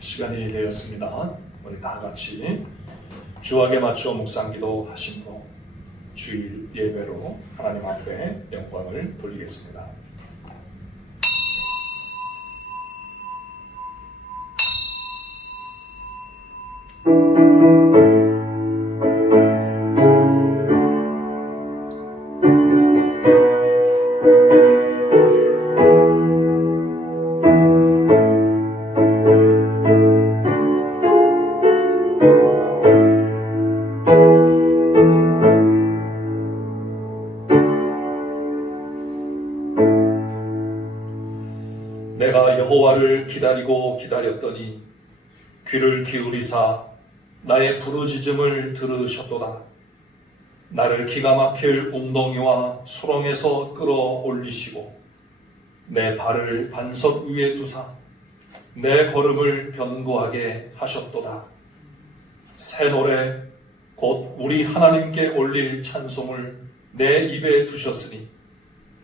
시간이 되었습니다. 우리 다 같이 주악에 맞추어 묵상기도 하심으로 주일 예배로 하나님 앞에 영광을 돌리겠습니다. 내가 여호와를 기다리고 기다렸더니 귀를 기울이사 나의 부르짖음을 들으셨도다. 나를 기가 막힐 웅덩이와 수렁에서 끌어올리시고 내 발을 반석 위에 두사 내 걸음을 견고하게 하셨도다. 새 노래 곧 우리 하나님께 올릴 찬송을 내 입에 두셨으니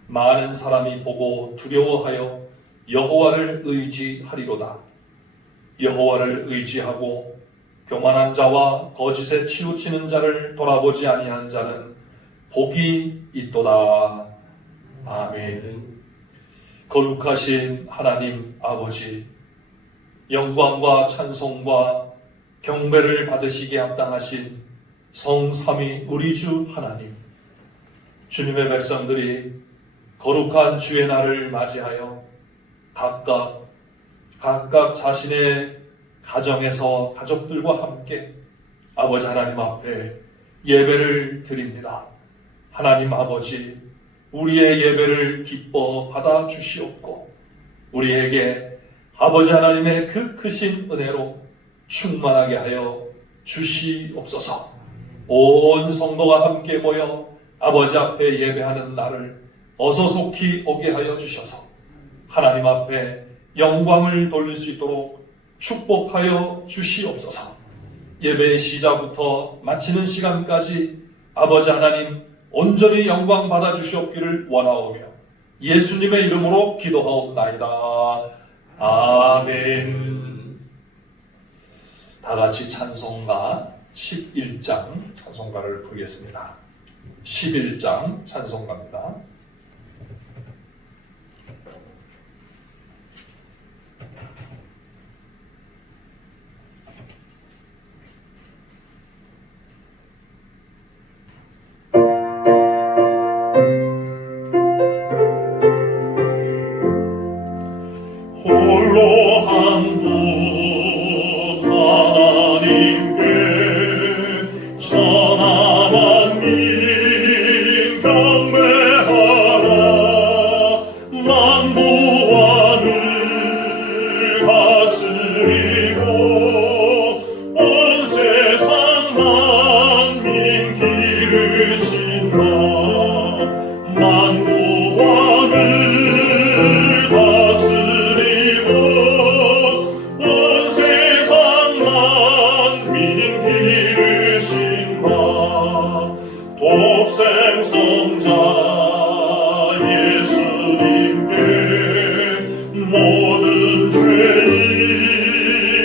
많은 사람이 보고 두려워하여 여호와를 의지하리로다. 여호와를 의지하고 교만한 자와 거짓에 치우치는 자를 돌아보지 아니한 자는 복이 있도다. 아멘. 거룩하신 하나님 아버지, 영광과 찬송과 경배를 받으시기에 합당하신 성삼위 우리 주 하나님, 주님의 백성들이 거룩한 주의 날을 맞이하여 각각 자신의 가정에서 가족들과 함께 아버지 하나님 앞에 예배를 드립니다. 하나님 아버지, 우리의 예배를 기뻐 받아 주시옵고 우리에게 아버지 하나님의 그 크신 은혜로 충만하게 하여 주시옵소서. 온 성도가 함께 모여 아버지 앞에 예배하는 날을 어서속히 오게 하여 주셔서 하나님 앞에 영광을 돌릴 수 있도록 축복하여 주시옵소서. 예배의 시작부터 마치는 시간까지 아버지 하나님 온전히 영광 받아 주시옵기를 원하오며 예수님의 이름으로 기도하옵나이다. 아멘. 다 같이 찬송가 11장 찬송가를 부르겠습니다. 11장 찬송가입니다. 홀로 한 분 하나님께 천하 만민 경배하라. 만부와 늘 다스리고 온 세상 만민 기르신다. 만부와 늘 독생성자 예수님께 모든 죄인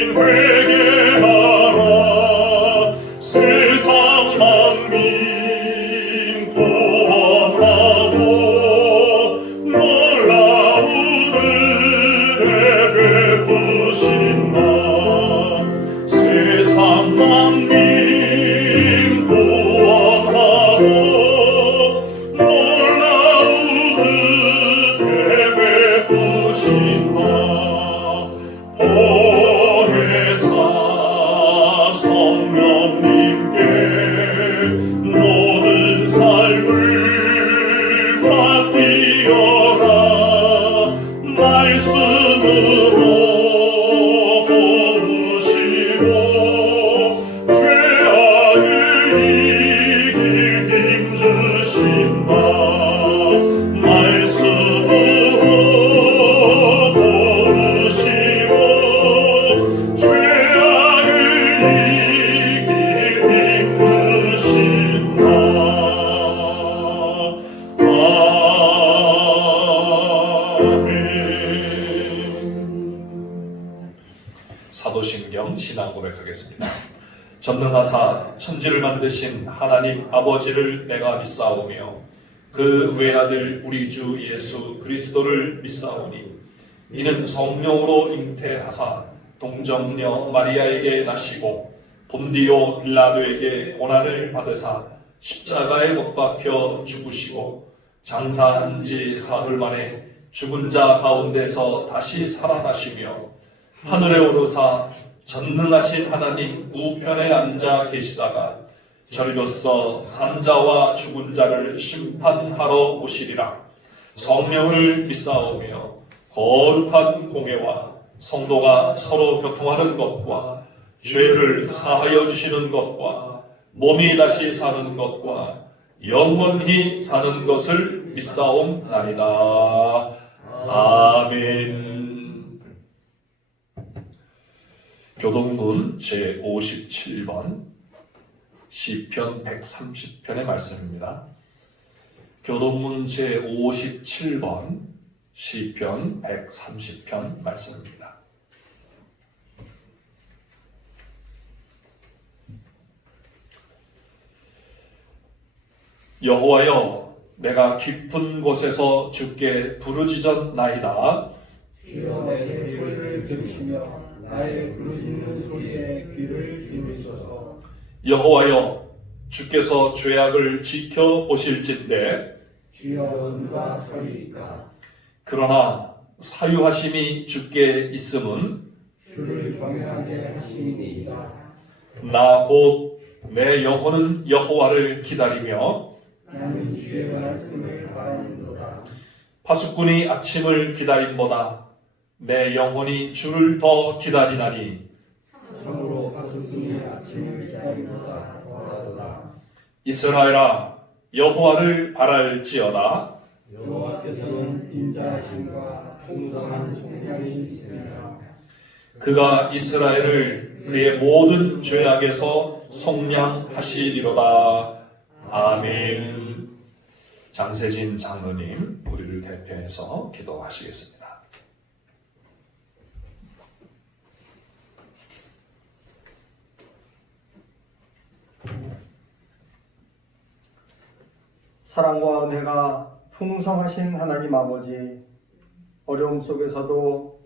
사도신경 신앙 고백하겠습니다. 전능하사 천지를 만드신 하나님 아버지를 내가 믿사오며 그 외아들 우리 주 예수 그리스도를 믿사오니 이는 성령으로 잉태하사 동정녀 마리아에게 나시고 본디오 빌라도에게 고난을 받으사 십자가에 못 박혀 죽으시고 장사한 지 사흘 만에 죽은 자 가운데서 다시 살아나시며 하늘에 오르사 전능하신 하나님 우편에 앉아 계시다가 저리로서 산자와 죽은 자를 심판하러 오시리라. 성령을 믿사오며 거룩한 공회와 성도가 서로 교통하는 것과 죄를 사하여 주시는 것과 몸이 다시 사는 것과 영원히 사는 것을 믿사옵나이다. 아멘. 교동문 제57번 시편 130편의 말씀입니다. 교동문 제57번 시편 130편 말씀입니다. 여호와여, 내가 깊은 곳에서 주께 부르짖었나이다. 주여 내 소리를 들으시며 나의 부르짖는 소리에 귀를 기울이소서. 여호와여, 주께서 죄악을 지켜보실진대 주여 누가 서리이까. 그러나 사유하심이 주께 있음은 주를 경외하게 하심이니이다. 나 곧 내 영혼은 여호와를 기다리며 나는 주의 말씀을 바라는도다. 파수꾼이 아침을 기다림보다 내 영혼이 주를 더 기다리나니 참으로 파수꾼이 아침을 기다림보다 더하도다. 이스라엘아, 여호와를 바랄지어다. 여호와께서는 인자하심과 풍성한 속량이 있으리라. 그가 이스라엘을 그의 모든 죄악에서 속량하시리로다. 아멘. 장세진 장로님, 우리를 대표해서 기도하시겠습니다. 사랑과 은혜가 풍성하신 하나님 아버지, 어려움 속에서도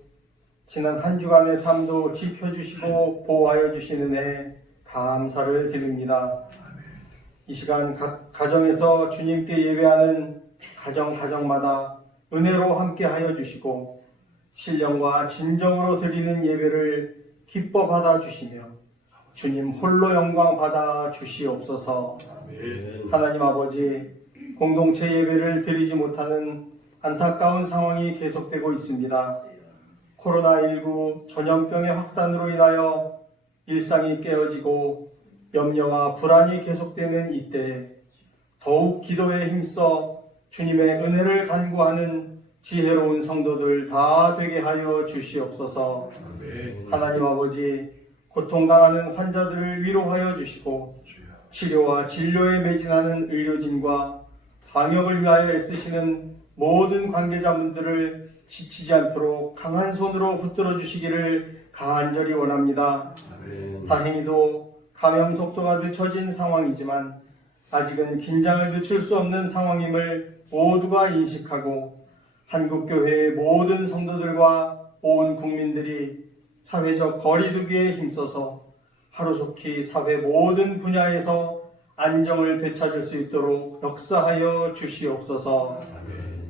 지난 한 주간의 삶도 지켜주시고 보호하여 주신 은혜 감사를 드립니다. 이 시간 각 가정에서 주님께 예배하는 가정마다 은혜로 함께하여 주시고 신령과 진정으로 드리는 예배를 기뻐 받아 주시며 주님 홀로 영광 받아 주시옵소서. 하나님 아버지, 공동체 예배를 드리지 못하는 안타까운 상황이 계속되고 있습니다. 코로나19 전염병의 확산으로 인하여 일상이 깨어지고 염려와 불안이 계속되는 이때에 더욱 기도에 힘써 주님의 은혜를 간구하는 지혜로운 성도들 다 되게 하여 주시옵소서. 하나님 아버지, 고통당하는 환자들을 위로하여 주시고 치료와 진료에 매진하는 의료진과 방역을 위하여 애쓰시는 모든 관계자분들을 지치지 않도록 강한 손으로 붙들어 주시기를 간절히 원합니다. 다행히도 감염 속도가 늦춰진 상황이지만 아직은 긴장을 늦출 수 없는 상황임을 모두가 인식하고 한국교회의 모든 성도들과 온 국민들이 사회적 거리두기에 힘써서 하루속히 사회 모든 분야에서 안정을 되찾을 수 있도록 역사하여 주시옵소서.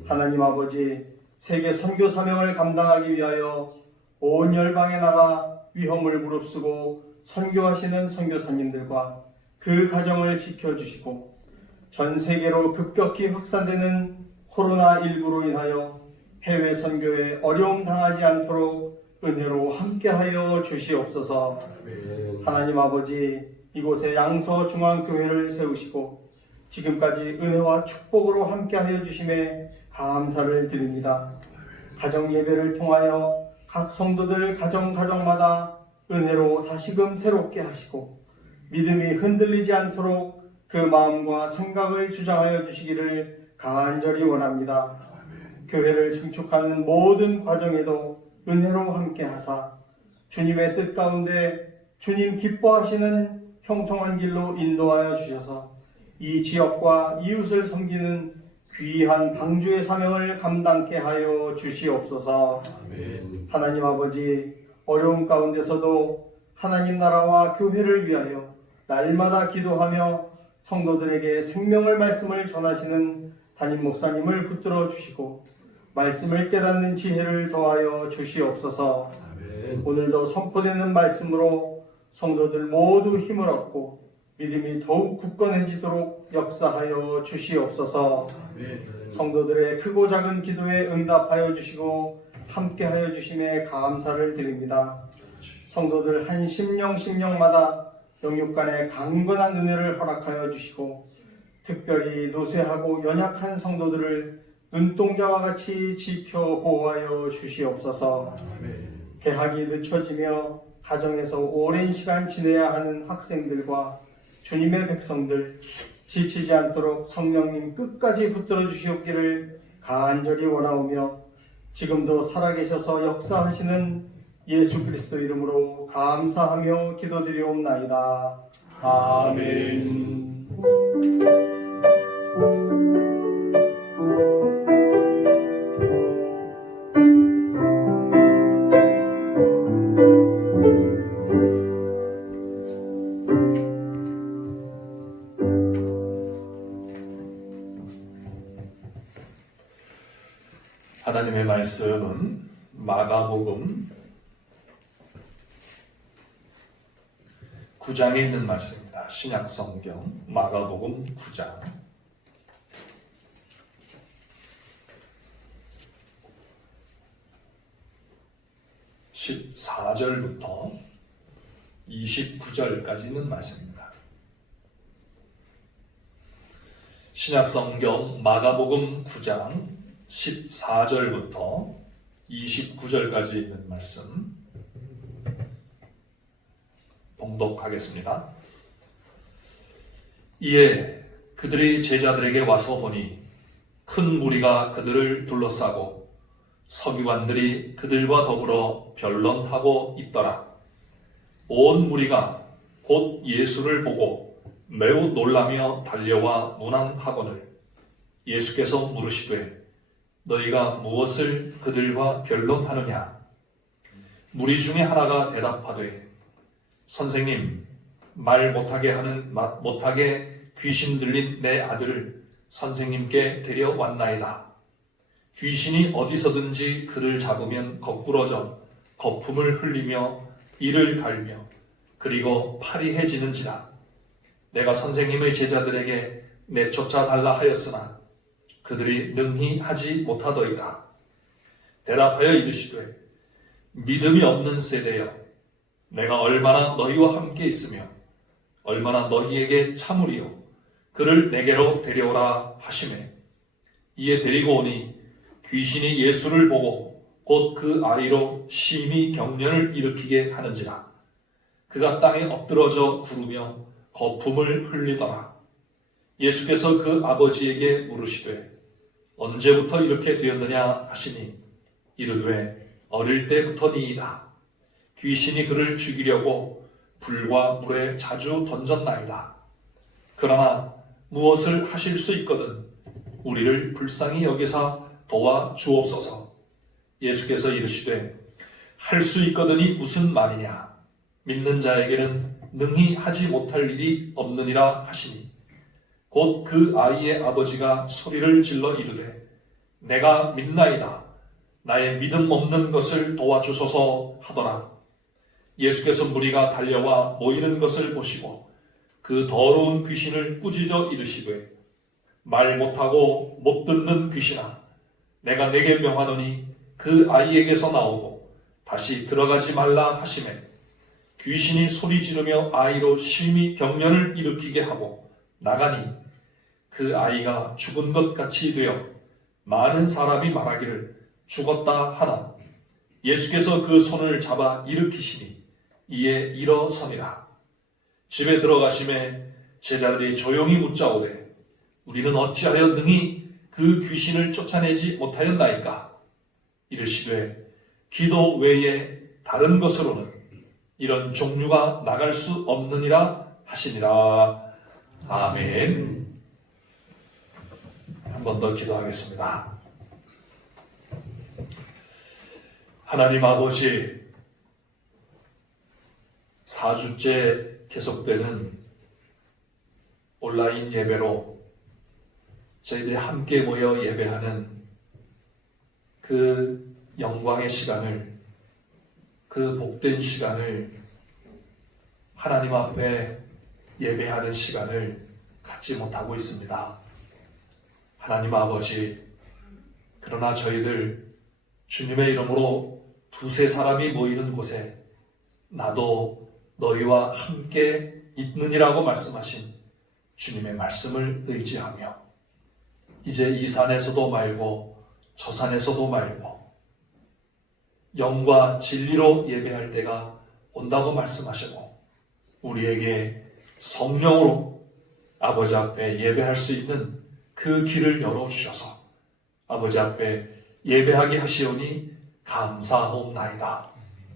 하나님 아버지, 세계 선교 사명을 감당하기 위하여 온 열방에 나가 위험을 무릅쓰고 선교하시는 선교사님들과 그 가정을 지켜주시고 전 세계로 급격히 확산되는 코로나19로 인하여 해외 선교에 어려움 당하지 않도록 은혜로 함께하여 주시옵소서. 하나님 아버지, 이곳에 양서 중앙교회를 세우시고 지금까지 은혜와 축복으로 함께하여 주심에 감사를 드립니다. 가정 예배를 통하여 각 성도들 가정마다 은혜로 다시금 새롭게 하시고 믿음이 흔들리지 않도록 그 마음과 생각을 주장하여 주시기를 간절히 원합니다. 교회를 증축하는 모든 과정에도 은혜로 함께 하사 주님의 뜻 가운데 주님 기뻐하시는 형통한 길로 인도하여 주셔서 이 지역과 이웃을 섬기는 귀한 방주의 사명을 감당케 하여 주시옵소서. 하나님 아버지, 어려움 가운데서도 하나님 나라와 교회를 위하여 날마다 기도하며 성도들에게 생명의 말씀을 전하시는 담임 목사님을 붙들어 주시고 말씀을 깨닫는 지혜를 더하여 주시옵소서. 오늘도 선포되는 말씀으로 성도들 모두 힘을 얻고 믿음이 더욱 굳건해지도록 역사하여 주시옵소서. 성도들의 크고 작은 기도에 응답하여 주시고 함께하여 주심에 감사를 드립니다. 성도들 한 심령마다 영육간의 강건한 은혜를 허락하여 주시고 특별히 노쇠하고 연약한 성도들을 눈동자와 같이 지켜 보호하여 주시옵소서. 개학이 늦춰지며 가정에서 오랜 시간 지내야 하는 학생들과 주님의 백성들 지치지 않도록 성령님 끝까지 붙들어 주시옵기를 간절히 원하오며 지금도 살아계셔서 역사하시는 예수 그리스도 이름으로 감사하며 기도드리옵나이다. 아멘. 하나님의 말씀은 마가복음 9장에 있는 말씀입니다. 신약성경 마가복음 9장 14절부터 29절까지 있는 말씀입니다. 신약성경 마가복음 9장 14절부터 29절까지 있는 말씀 봉독하겠습니다. 이에 그들이 제자들에게 와서 보니 큰 무리가 그들을 둘러싸고 서기관들이 그들과 더불어 변론하고 있더라. 온 무리가 곧 예수를 보고 매우 놀라며 달려와 문안하거늘 예수께서 물으시되 너희가 무엇을 그들과 변론하느냐? 무리 중에 하나가 대답하되 선생님, 말 못하게 귀신 들린 내 아들을 선생님께 데려왔나이다. 귀신이 어디서든지 그를 잡으면 거꾸러져 거품을 흘리며 이를 갈며 그리고 파리해지는지라. 내가 선생님의 제자들에게 내쫓아 달라 하였으나 그들이 능히 하지 못하더이다. 대답하여 이르시되 믿음이 없는 세대여, 내가 얼마나 너희와 함께 있으며 얼마나 너희에게 참으리요 그를 내게로 데려오라 하시매 이에 데리고 오니 귀신이 예수를 보고 곧 그 아이로 심히 경련을 일으키게 하는지라. 그가 땅에 엎드러져 구르며 거품을 흘리더라. 예수께서 그 아버지에게 물으시되 언제부터 이렇게 되었느냐 하시니 이르되 어릴 때부터니이다. 귀신이 그를 죽이려고 불과 물에 자주 던졌나이다. 그러나 무엇을 하실 수 있거든 우리를 불쌍히 여기사 도와 주옵소서. 예수께서 이르시되 할 수 있거든이 무슨 말이냐? 믿는 자에게는 능히 하지 못할 일이 없느니라 하시니 곧 그 아이의 아버지가 소리를 질러 이르되 내가 믿나이다. 나의 믿음 없는 것을 도와주소서 하더라. 예수께서 무리가 달려와 모이는 것을 보시고 그 더러운 귀신을 꾸짖어 이르시되 말 못하고 못 듣는 귀신아, 내가 내게 명하노니 그 아이에게서 나오고 다시 들어가지 말라 하시매 귀신이 소리 지르며 아이로 심히 경련을 일으키게 하고 나가니 그 아이가 죽은 것 같이 되어 많은 사람이 말하기를 죽었다 하나 예수께서 그 손을 잡아 일으키시니 이에 일어서니라. 집에 들어가심에 제자들이 조용히 묻자오되 우리는 어찌하여 능히 그 귀신을 쫓아내지 못하였나이까? 이르시되 기도 외에 다른 것으로는 이런 종류가 나갈 수 없느니라 하시니라. 아멘. 한 번 더 기도하겠습니다. 하나님 아버지, 4주째 계속되는 온라인 예배로 저희들이 함께 모여 예배하는 그 영광의 시간을, 그 복된 시간을, 하나님 앞에 예배하는 시간을 갖지 못하고 있습니다. 하나님 아버지, 그러나 저희들 주님의 이름으로 두세 사람이 모이는 곳에 나도 너희와 함께 있느니라고 말씀하신 주님의 말씀을 의지하며 이제 이 산에서도 말고 저 산에서도 말고 영과 진리로 예배할 때가 온다고 말씀하시고 우리에게 성령으로 아버지 앞에 예배할 수 있는 그 길을 열어주셔서 아버지 앞에 예배하게 하시오니 감사하옵나이다.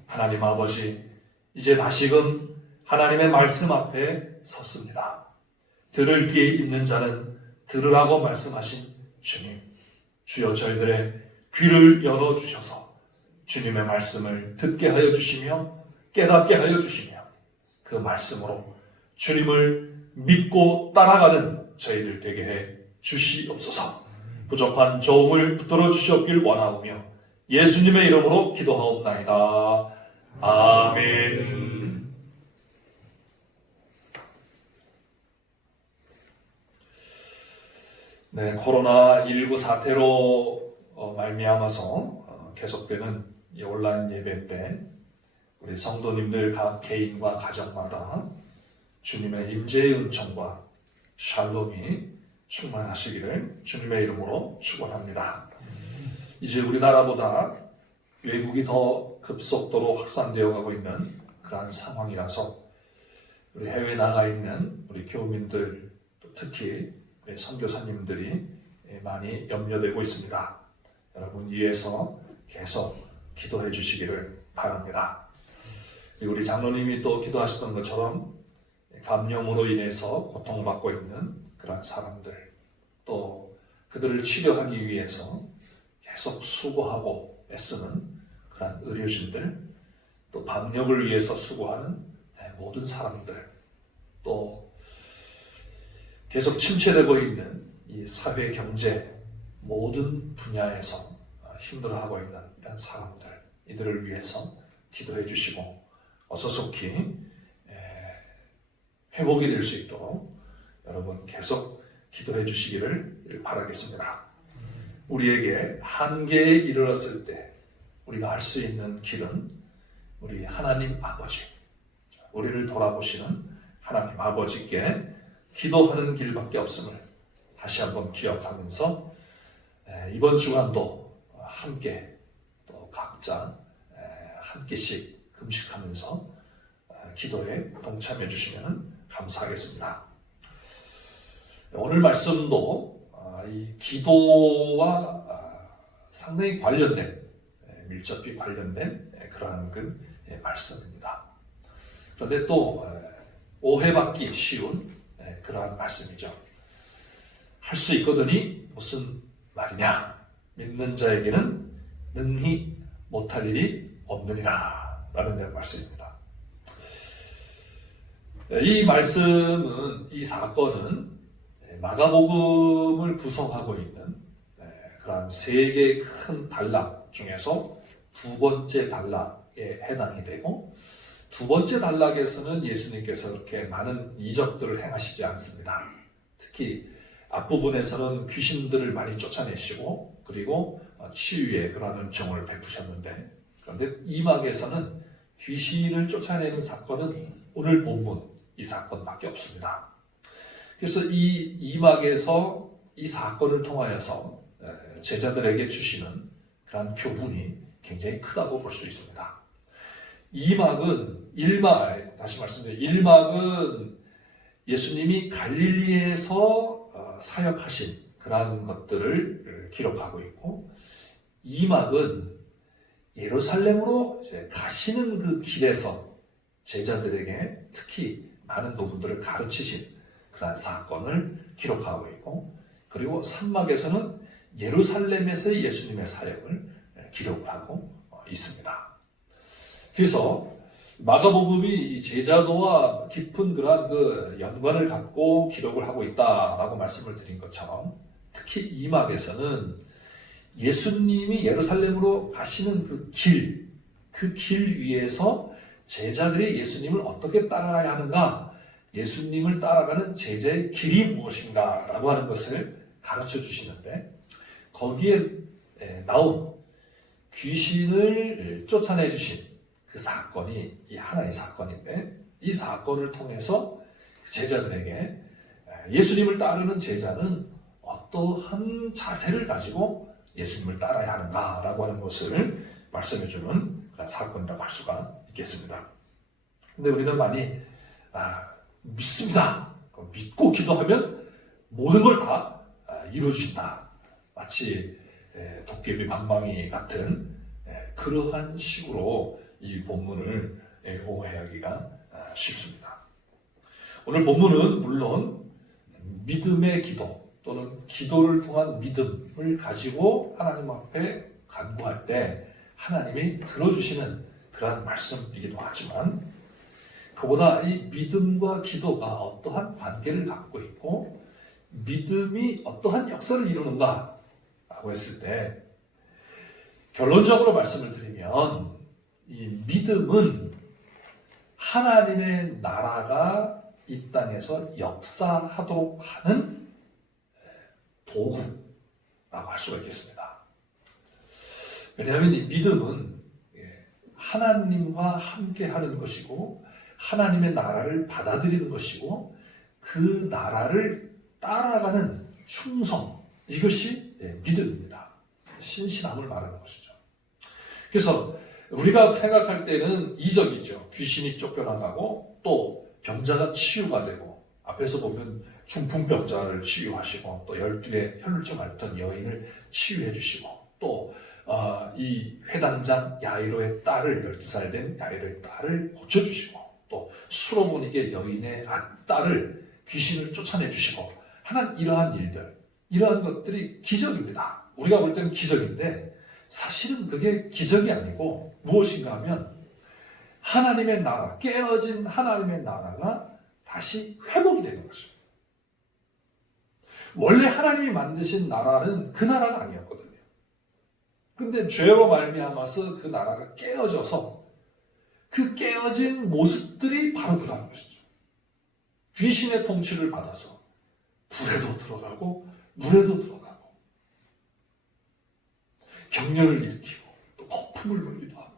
하나님 아버지, 이제 다시금 하나님의 말씀 앞에 섰습니다. 들을 귀에 있는 자는 들으라고 말씀하신 주님, 주여 저희들의 귀를 열어주셔서 주님의 말씀을 듣게 하여 주시며 깨닫게 하여 주시며 그 말씀으로 주님을 믿고 따라가는 저희들 되게 해 주시옵소서. 부족한 저음을 붙들어 주시옵길 원하오며 예수님의 이름으로 기도하옵나이다. 아멘. 네, 코로나19 사태로 말미암아서 계속되는 이 온라인 예배 때 우리 성도님들 각 개인과 가정마다 주님의 임재의 은총과 샬롬이 충만하시기를 주님의 이름으로 축원합니다. 이제 우리나라보다 외국이 더 급속도로 확산되어 가고 있는 그러한 상황이라서 우리 해외에 나가 있는 우리 교민들, 또 특히 우리 선교사님들이 많이 염려되고 있습니다. 여러분 위해서 계속 기도해 주시기를 바랍니다. 우리 장로님이 또 기도하셨던 것처럼 감염으로 인해서 고통받고 있는 그런 사람들, 또 그들을 치료하기 위해서 계속 수고하고 애쓰는 그런 의료진들, 또 방역을 위해서 수고하는 모든 사람들, 또 계속 침체되고 있는 이 사회 경제 모든 분야에서 힘들어하고 있는 이런 사람들, 이들을 위해서 기도해 주시고 어서속히 회복이 될 수 있도록 여러분 계속 기도해 주시기를 바라겠습니다. 우리에게 한계에 이르렀을 때 우리가 할 수 있는 길은 우리 하나님 아버지, 우리를 돌아보시는 하나님 아버지께 기도하는 길밖에 없음을 다시 한번 기억하면서 이번 주간도 함께 또 각자 한 끼씩 금식하면서 기도에 동참해 주시면 감사하겠습니다. 오늘 말씀도 이 기도와 상당히 관련된, 밀접히 관련된 그러한 그 말씀입니다. 그런데 또 오해받기 쉬운 그러한 말씀이죠. 할 수 있거든이 무슨 말이냐? 믿는 자에게는 능히 못할 일이 없느니라 라는 말씀입니다. 이 말씀은, 이 사건은 마가복음을 구성하고 있는 그런 세 개의 큰 단락 중에서 두 번째 단락에 해당이 되고, 두 번째 단락에서는 예수님께서 그렇게 많은 이적들을 행하시지 않습니다. 특히 앞부분에서는 귀신들을 많이 쫓아내시고 그리고 치유의 그러한 은총을 베푸셨는데, 그런데 이 막에서는 귀신을 쫓아내는 사건은 오늘 본문 이 사건밖에 없습니다. 그래서 이 막에서 이 사건을 통하여서 제자들에게 주시는 그런 교훈이 굉장히 크다고 볼 수 있습니다. 이 막은 다시 말씀드리면 1막은 예수님이 갈릴리에서 사역하신 그러한 것들을 기록하고 있고, 2막은 예루살렘으로 이제 가시는 그 길에서 제자들에게 특히 많은 부분들을 가르치신 그러한 사건을 기록하고 있고, 그리고 산막에서는 예루살렘에서의 예수님의 사역을 기록을 하고 있습니다. 그래서 마가복음이 이 제자도와 깊은 그러한 그 연관을 갖고 기록을 하고 있다라고 말씀을 드린 것처럼, 특히 이 막에서는 예수님이 예루살렘으로 가시는 그 길 위에서 제자들이 예수님을 어떻게 따라가야 하는가, 예수님을 따라가는 제자의 길이 무엇인가 라고 하는 것을 가르쳐 주시는데, 거기에 나온 귀신을 쫓아내 주신 그 사건이 이 하나의 사건인데, 이 사건을 통해서 제자들에게 예수님을 따르는 제자는 어떠한 자세를 가지고 예수님을 따라야 하는가라고 하는 것을 말씀해주는 그런 사건이라고 할 수가 있겠습니다. 근데 우리는 많이 믿습니다. 믿고 기도하면 모든 걸 다 이루어진다. 마치 도깨비 방망이 같은 그러한 식으로 이 본문을 오해하기가 쉽습니다. 오늘 본문은 물론 믿음의 기도 또는 기도를 통한 믿음을 가지고 하나님 앞에 간구할 때 하나님이 들어주시는 그러한 말씀이기도 하지만, 그보다 이 믿음과 기도가 어떠한 관계를 갖고 있고 믿음이 어떠한 역사를 이루는가 라고 했을 때, 결론적으로 말씀을 드리면 이 믿음은 하나님의 나라가 이 땅에서 역사하도록 하는 도구라고 할 수가 있겠습니다. 왜냐하면 이 믿음은 하나님과 함께 하는 것이고 하나님의 나라를 받아들이는 것이고 그 나라를 따라가는 충성, 이것이 믿음입니다. 신실함을 말하는 것이죠. 그래서 우리가 생각할 때는 이적이죠. 귀신이 쫓겨나가고 또 병자가 치유가 되고, 앞에서 보면 중풍병자를 치유하시고, 또 12의 혈루증 앓던 여인을 치유해 주시고, 또 이 회당장 야이로의 딸을, 12살 된 야이로의 딸을 고쳐주시고, 또 수로보니게 여인의 딸을 귀신을 쫓아내 주시고 하는 이러한 일들, 이러한 것들이 기적입니다. 우리가 볼 때는 기적인데 사실은 그게 기적이 아니고 무엇인가 하면 하나님의 나라, 깨어진 하나님의 나라가 다시 회복이 되는 것입니다. 원래 하나님이 만드신 나라는 그 나라가 아니었거든요. 그런데 죄로 말미암아서 그 나라가 깨어져서 그 깨어진 모습들이 바로 그러한 것이죠. 귀신의 통치를 받아서 불에도 들어가고 물에도 들어가고 격렬을 일으키고 또 거품을 불기도 하고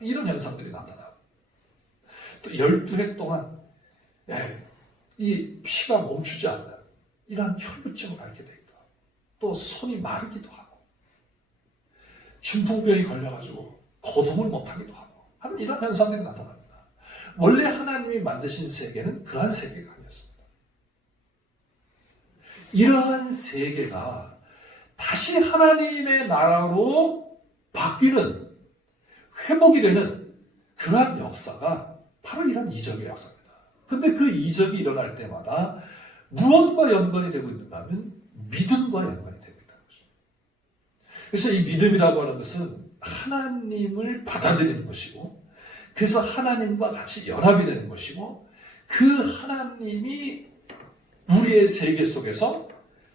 이런 현상들이 나타나고, 또 12해 동안 이 피가 멈추지 않는 이러한 혈루증을 앓게 되기도 하고, 또 손이 마르기도 하고, 중풍병이 걸려가지고 거동을 못하기도 하고 하는 이런 현상들이 나타납니다. 원래 하나님이 만드신 세계는 그러한 세계가 아니었습니다. 이러한 세계가 다시 하나님의 나라로 바뀌는, 회복이 되는 그러한 역사가 바로 이런 이적의 역사입니다. 근데 그 이적이 일어날 때마다 무엇과 연관이 되고 있는가 하면 믿음과 연관이 되고 있다는 것입니다. 그래서 이 믿음이라고 하는 것은 하나님을 받아들이는 것이고, 그래서 하나님과 같이 연합이 되는 것이고, 그 하나님이 우리의 세계 속에서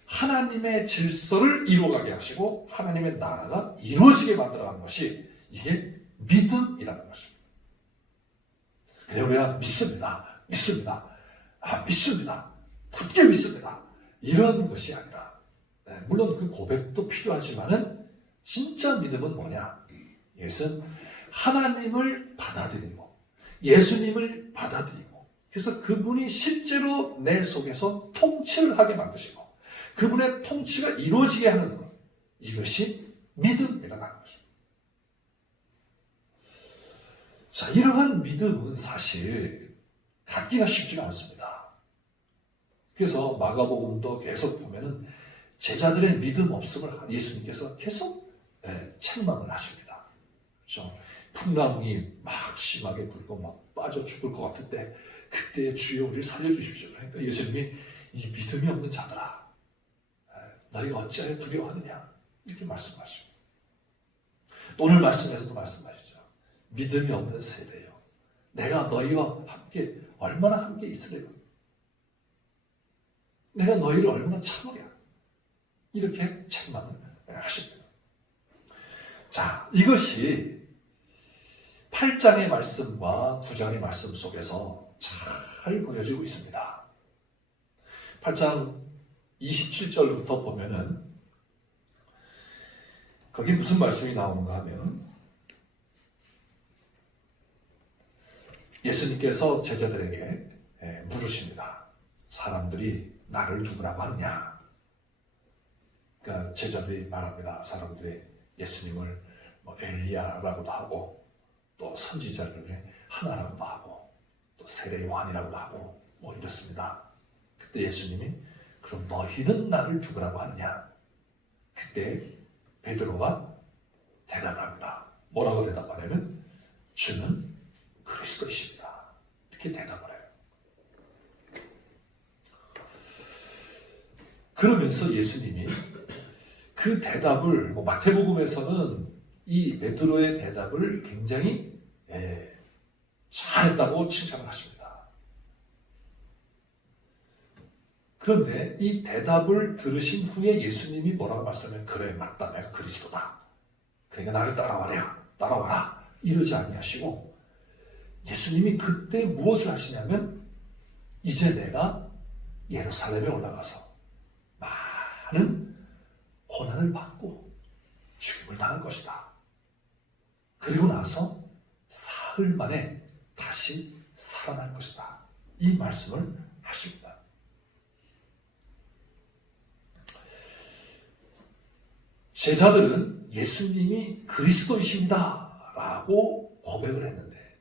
하나님의 질서를 이루어가게 하시고 하나님의 나라가 이루어지게 만들어가는 것이 이게 믿음이라는 것입니다. 그래야 우리가 믿습니다. 믿습니다. 굳게 믿습니다. 이런 것이 아니라, 물론 그 고백도 필요하지만은 진짜 믿음은 뭐냐? 이것은 하나님을 받아들이고 예수님을 받아들이고, 그래서 그분이 실제로 내 속에서 통치를 하게 만드시고 그분의 통치가 이루어지게 하는 것, 이것이 믿음이라는 것입니다. 자, 이러한 믿음은 사실 갖기가 쉽지가 않습니다. 그래서 마가복음도 계속 보면은 제자들의 믿음 없음을 예수님께서 계속 책망을 하십니다. 그렇죠? 풍랑이 막 심하게 불고 막 빠져 죽을 것 같을 때 그때 주여 우리를 살려주십시오. 그러니까 예수님이 이 믿음이 없는 자들아 너희가 어찌하여 두려워하느냐 이렇게 말씀하시고 또 오늘 말씀에서도 말씀하시죠. 믿음이 없는 세대요. 내가 너희와 함께 얼마나 함께 있으려고 내가 너희를 얼마나 참으랴 이렇게 책망을 하십니다. 자, 이것이 8장의 말씀과 9장의 말씀 속에서 잘 보여지고 있습니다. 8장 27절부터 보면은 거기 무슨 말씀이 나오는가 하면 예수님께서 제자들에게 물으십니다. 사람들이 나를 누구라고 하느냐? 그러니까 제자들이 말합니다. 사람들이 예수님을 엘리야라고도 하고 또 선지자 중에 하나라고도 하고 또 세례 요한이라고도 하고 이렇습니다. 그때 예수님이 그럼 너희는 나를 누구라고 하느냐? 그때 베드로가 대답을 합니다. 뭐라고 대답하냐면 주는 그리스도이십니다. 이렇게 대답을 해요. 그러면서 예수님이 그 대답을 마태복음에서는 이 베드로의 대답을 굉장히 잘했다고 칭찬을 하십니다. 그런데 이 대답을 들으신 후에 예수님이 뭐라고 말씀하면 그래 맞다 내가 그리스도다. 그러니까 나를 따라와라 이러지 아니하시고 예수님이 그때 무엇을 하시냐면 이제 내가 예루살렘에 올라가서 많은 고난을 받고 죽임을 당할 것이다. 그리고 나서 사흘 만에 다시 살아날 것이다. 이 말씀을 하십니다. 제자들은 예수님이 그리스도이십니다 라고 고백을 했는데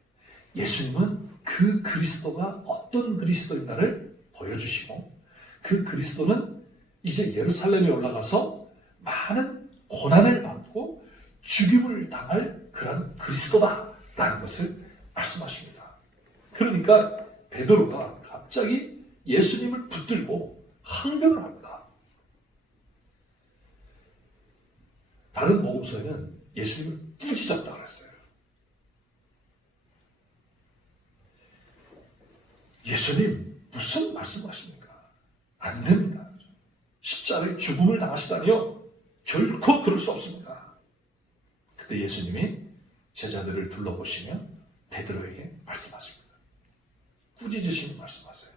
예수님은 그 그리스도가 어떤 그리스도인가를 보여주시고 그 그리스도는 이제 예루살렘에 올라가서 많은 고난을 받고 죽임을 당할 그런 그리스도다라는 것을 말씀하십니다. 그러니까 베드로가 갑자기 예수님을 붙들고 항변을 합니다. 다른 복음서에는 예수님을 꾸짖었다고 그랬어요. 예수님 무슨 말씀하십니까? 안 됩니다. 십자가에 죽음을 당하시다니요? 결코 그럴 수 없습니다. 그때 예수님이 제자들을 둘러보시며 베드로에게 말씀하십니다. 꾸짖으시며 말씀하세요.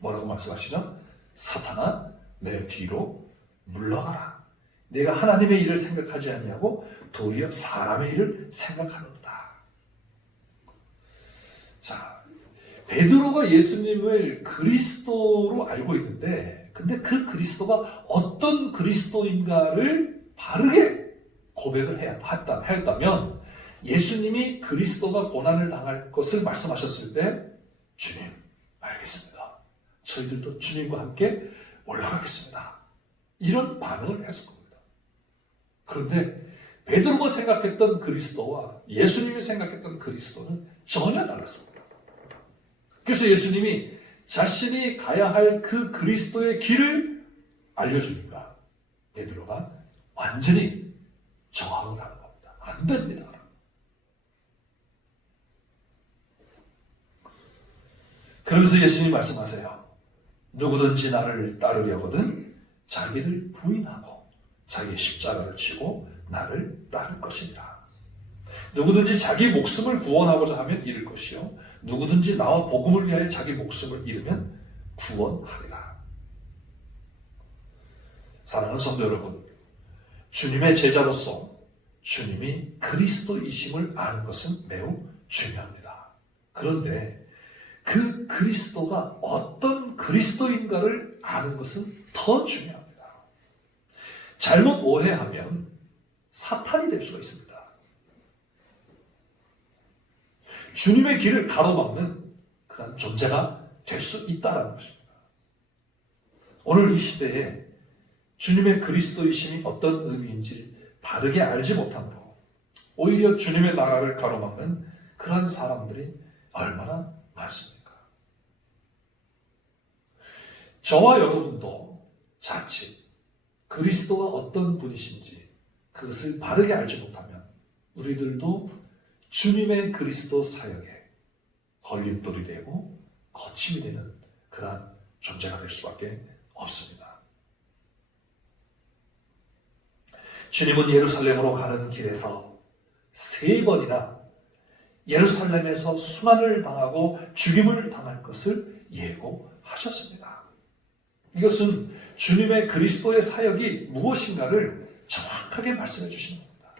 뭐라고 말씀하시죠? 사탄아 내 뒤로 물러가라. 내가 하나님의 일을 생각하지 아니하고 도리어 사람의 일을 생각하는구나. 자, 베드로가 예수님을 그리스도로 알고 있는데 근데 그 그리스도가 어떤 그리스도인가를 바르게 고백을 하였다면 예수님이 그리스도가 고난을 당할 것을 말씀하셨을 때 주님 알겠습니다. 저희들도 주님과 함께 올라가겠습니다. 이런 반응을 했을 겁니다. 그런데 베드로가 생각했던 그리스도와 예수님이 생각했던 그리스도는 전혀 달랐습니다. 그래서 예수님이 자신이 가야 할 그 그리스도의 길을 알려주니까 베드로가 완전히 저항을 하는 겁니다. 안 됩니다. 그러면서 예수님이 말씀하세요. 누구든지 나를 따르려거든 자기를 부인하고 자기 십자가를 지고 나를 따를 것이니라. 누구든지 자기 목숨을 구원하고자 하면 잃을 것이요 누구든지 나와 복음을 위하여 자기 목숨을 잃으면 구원하리라. 사랑하는 성도 여러분, 주님의 제자로서 주님이 그리스도이심을 아는 것은 매우 중요합니다. 그런데 그 그리스도가 어떤 그리스도인가를 아는 것은 더 중요합니다. 잘못 오해하면 사탄이 될 수가 있습니다. 주님의 길을 가로막는 그런 존재가 될 수 있다는 것입니다. 오늘 이 시대에 주님의 그리스도이심이 어떤 의미인지 바르게 알지 못함으로 오히려 주님의 나라를 가로막는 그런 사람들이 얼마나 많습니까? 저와 여러분도 자칫 그리스도가 어떤 분이신지 그것을 바르게 알지 못하면 우리들도 주님의 그리스도 사역에 걸림돌이 되고 거침이 되는 그러한 존재가 될 수밖에 없습니다. 주님은 예루살렘으로 가는 길에서 3번이나 예루살렘에서 순환을 당하고 죽임을 당할 것을 예고하셨습니다. 이것은 주님의 그리스도의 사역이 무엇인가를 정확하게 말씀해 주시는 겁니다.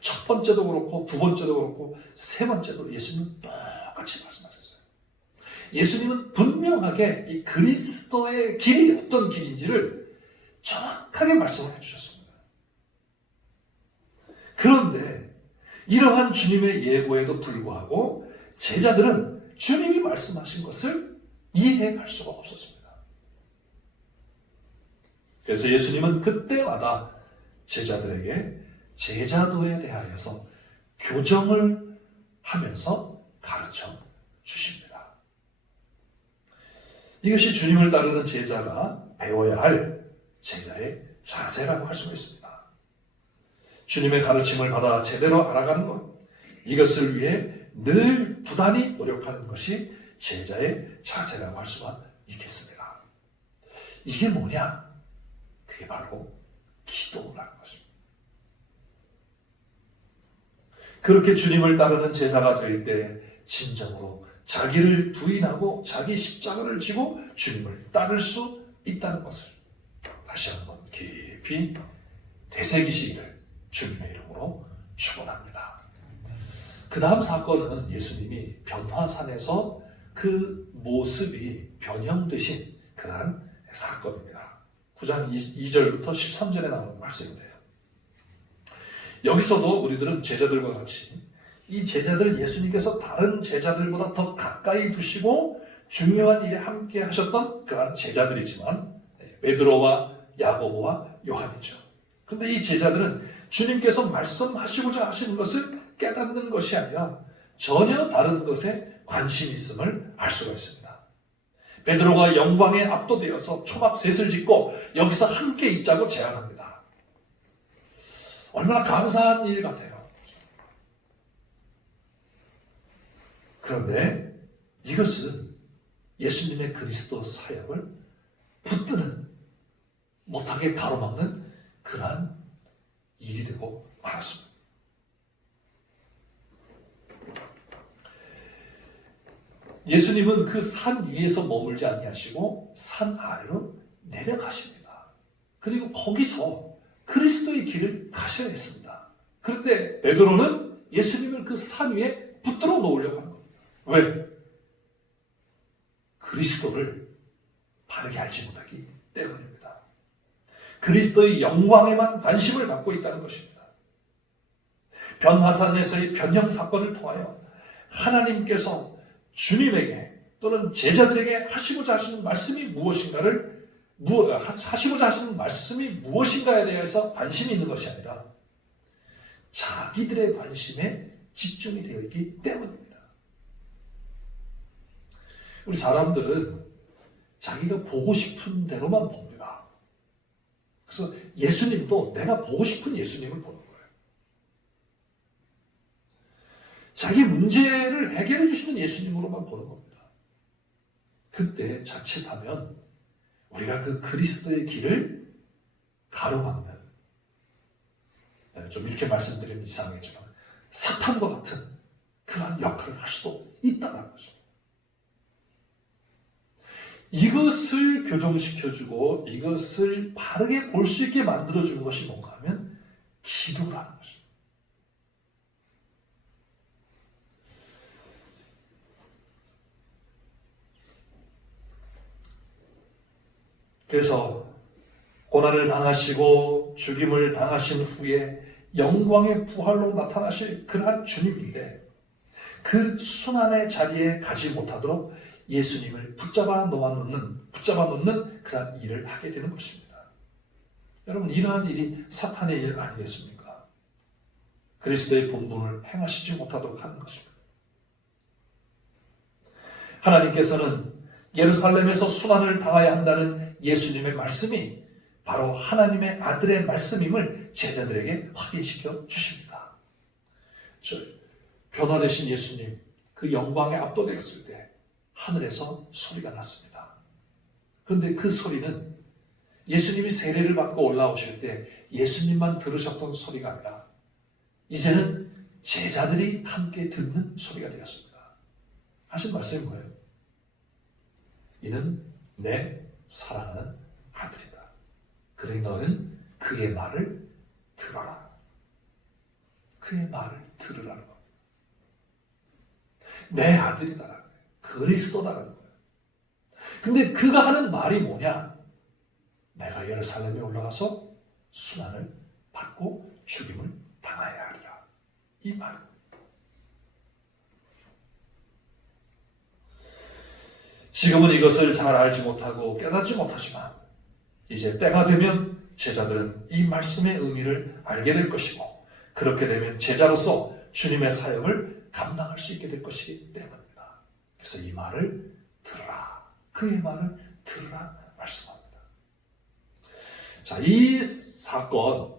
첫 번째도 그렇고 두 번째도 그렇고 세 번째도 예수님은 똑같이 말씀하셨어요. 예수님은 분명하게 이 그리스도의 길이 어떤 길인지를 정확하게 말씀을 해주셨습니다. 그런데 이러한 주님의 예고에도 불구하고 제자들은 주님이 말씀하신 것을 이해할 수가 없었습니다. 그래서 예수님은 그때마다 제자들에게 제자도에 대하여서 교정을 하면서 가르쳐 주십니다. 이것이 주님을 따르는 제자가 배워야 할 제자의 자세라고 할 수가 있습니다. 주님의 가르침을 받아 제대로 알아가는 것, 이것을 위해 늘 부단히 노력하는 것이 제자의 자세라고 할 수가 있겠습니다. 이게 뭐냐? 그게 바로 기도라는 것입니다. 그렇게 주님을 따르는 제자가 될 때 진정으로 자기를 부인하고 자기 십자가를 지고 주님을 따를 수 있다는 것을 다시 한번 깊이 되새기시기를 주님의 이름으로 축원합니다. 그 다음 사건은 예수님이 변화산에서 그 모습이 변형되신 그러한 사건입니다. 9장 2절부터 13절에 나오는 말씀인데요. 여기서도 우리들은 제자들과 같이 이 제자들은 예수님께서 다른 제자들보다 더 가까이 두시고 중요한 일에 함께 하셨던 그러한 제자들이지만 베드로와 야고보와 요한이죠. 그런데 이 제자들은 주님께서 말씀하시고자 하시는 것을 깨닫는 것이 아니라 전혀 다른 것에 관심이 있음을 알 수가 있습니다. 베드로가 영광에 압도되어서 초막 셋을 짓고 여기서 함께 있자고 제안합니다. 얼마나 감사한 일 같아요. 그런데 이것은 예수님의 그리스도 사역을 붙드는, 못하게 가로막는 그러한 일이 되고 말았습니다. 예수님은 그 산 위에서 머물지 아니하시고 산 아래로 내려가십니다. 그리고 거기서 그리스도의 길을 가셔야 했습니다. 그런데 베드로는 예수님을 그 산 위에 붙들어 놓으려고 하는 겁니다. 왜? 그리스도를 바르게 알지 못하기 때문입니다. 그리스도의 영광에만 관심을 갖고 있다는 것입니다. 변화산에서의 변형 사건을 통하여 하나님께서 주님에게 또는 제자들에게 하시고자 하시는 말씀이 무엇인가를 하시고자 하시는 말씀이 무엇인가에 대해서 관심이 있는 것이 아니라 자기들의 관심에 집중이 되어 있기 때문입니다. 우리 사람들은 자기가 보고 싶은 대로만 봅니다. 그래서 예수님도 내가 보고 싶은 예수님을 보는 거예요. 자기 문제를 해결해 주시는 예수님으로만 보는 겁니다. 그때 자칫하면 우리가 그 그리스도의 길을 가로막는, 좀 이렇게 말씀드리면 이상하겠지만 사탄과 같은 그러한 역할을 할 수도 있다는 거죠. 이것을 교정시켜주고 이것을 바르게 볼 수 있게 만들어주는 것이 뭔가 하면 기도라는 것입니다. 그래서 고난을 당하시고 죽임을 당하신 후에 영광의 부활로 나타나실 그러한 주님인데 그 순환의 자리에 가지 못하도록 예수님을 붙잡아 놓는 그러한 일을 하게 되는 것입니다. 여러분, 이러한 일이 사탄의 일 아니겠습니까? 그리스도의 본분을 행하시지 못하도록 하는 것입니다. 하나님께서는 예루살렘에서 순환을 당해야 한다는 예수님의 말씀이 바로 하나님의 아들의 말씀임을 제자들에게 확인시켜 주십니다. 변화되신 예수님, 그 영광에 압도되었을 때 하늘에서 소리가 났습니다. 그런데 그 소리는 예수님이 세례를 받고 올라오실 때 예수님만 들으셨던 소리가 아니라 이제는 제자들이 함께 듣는 소리가 되었습니다. 하신 말씀이 뭐예요? 이는 내 사랑하는 아들이다. 그래 너는 그의 말을 들어라. 그의 말을 들으라는 겁니다. 내 아들이다라는 거예요. 그리스도다라는 거예요. 근데 그가 하는 말이 뭐냐? 내가 예루살렘에 올라가서 순환을 받고 죽임을 당하여야 하리라. 이 말. 지금은 이것을 잘 알지 못하고 깨닫지 못하지만 이제 때가 되면 제자들은 이 말씀의 의미를 알게 될 것이고 그렇게 되면 제자로서 주님의 사역을 감당할 수 있게 될 것이기 때문입니다. 그래서 이 말을 들으라. 그의 말을 들으라 말씀합니다. 자, 이 사건,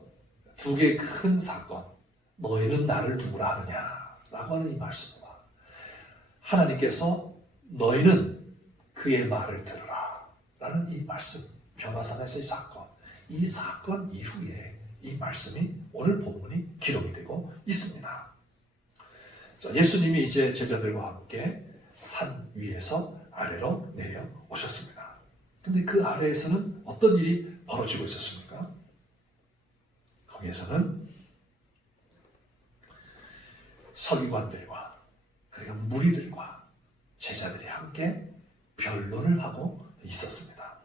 두 개의 큰 사건, 너희는 나를 누구라 하느냐 라고 하는 이 말씀입니다. 하나님께서 너희는 그의 말을 들으라 라는 이 말씀, 변화산에서 이 사건 이후에 이 말씀이 오늘 본문이 기록이 되고 있습니다. 자, 예수님이 이제 제자들과 함께 산 위에서 아래로 내려오셨습니다. 근데 그 아래에서는 어떤 일이 벌어지고 있었습니까? 거기에서는 서기관들과 그리고 무리들과 제자들이 함께 변론을 하고 있었습니다.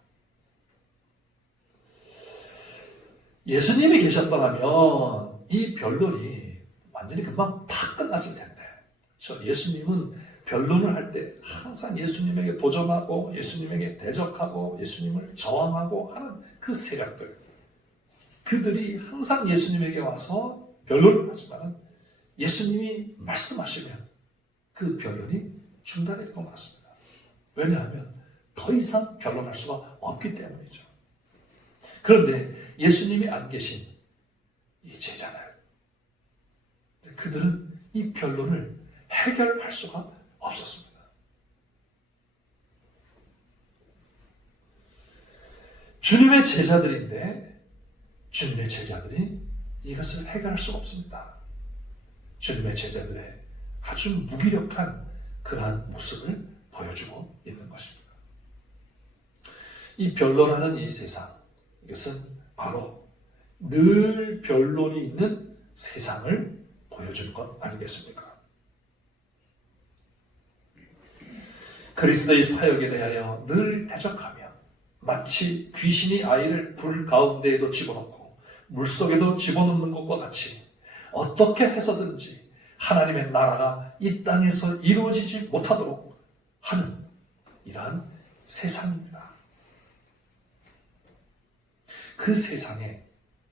예수님이 계셨더라면 이 변론이 완전히 금방 다 끝났을 텐데, 그렇죠? 예수님은 변론을 할 때 항상 예수님에게 도전하고 예수님에게 대적하고 예수님을 저항하고 하는 그 세력들, 그들이 항상 예수님에게 와서 변론을 하지만 예수님이 말씀하시면 그 변론이 중단이 되고 말습니다. 왜냐하면 더 이상 변론할 수가 없기 때문이죠. 그런데 예수님이 안 계신 이 제자들, 그들은 이 변론을 해결할 수가 없었습니다. 주님의 제자들인데 주님의 제자들이 이것을 해결할 수가 없습니다. 주님의 제자들의 아주 무기력한 그러한 모습을 보여주고 있는 것입니다. 이 변론하는 이 세상, 이것은 바로 늘 변론이 있는 세상을 보여주는 것 아니겠습니까? 그리스도의 사역에 대하여 늘 대적하며 마치 귀신이 아이를 불 가운데에도 집어넣고 물속에도 집어넣는 것과 같이 어떻게 해서든지 하나님의 나라가 이 땅에서 이루어지지 못하도록 하는 이러한 세상입니다. 그 세상에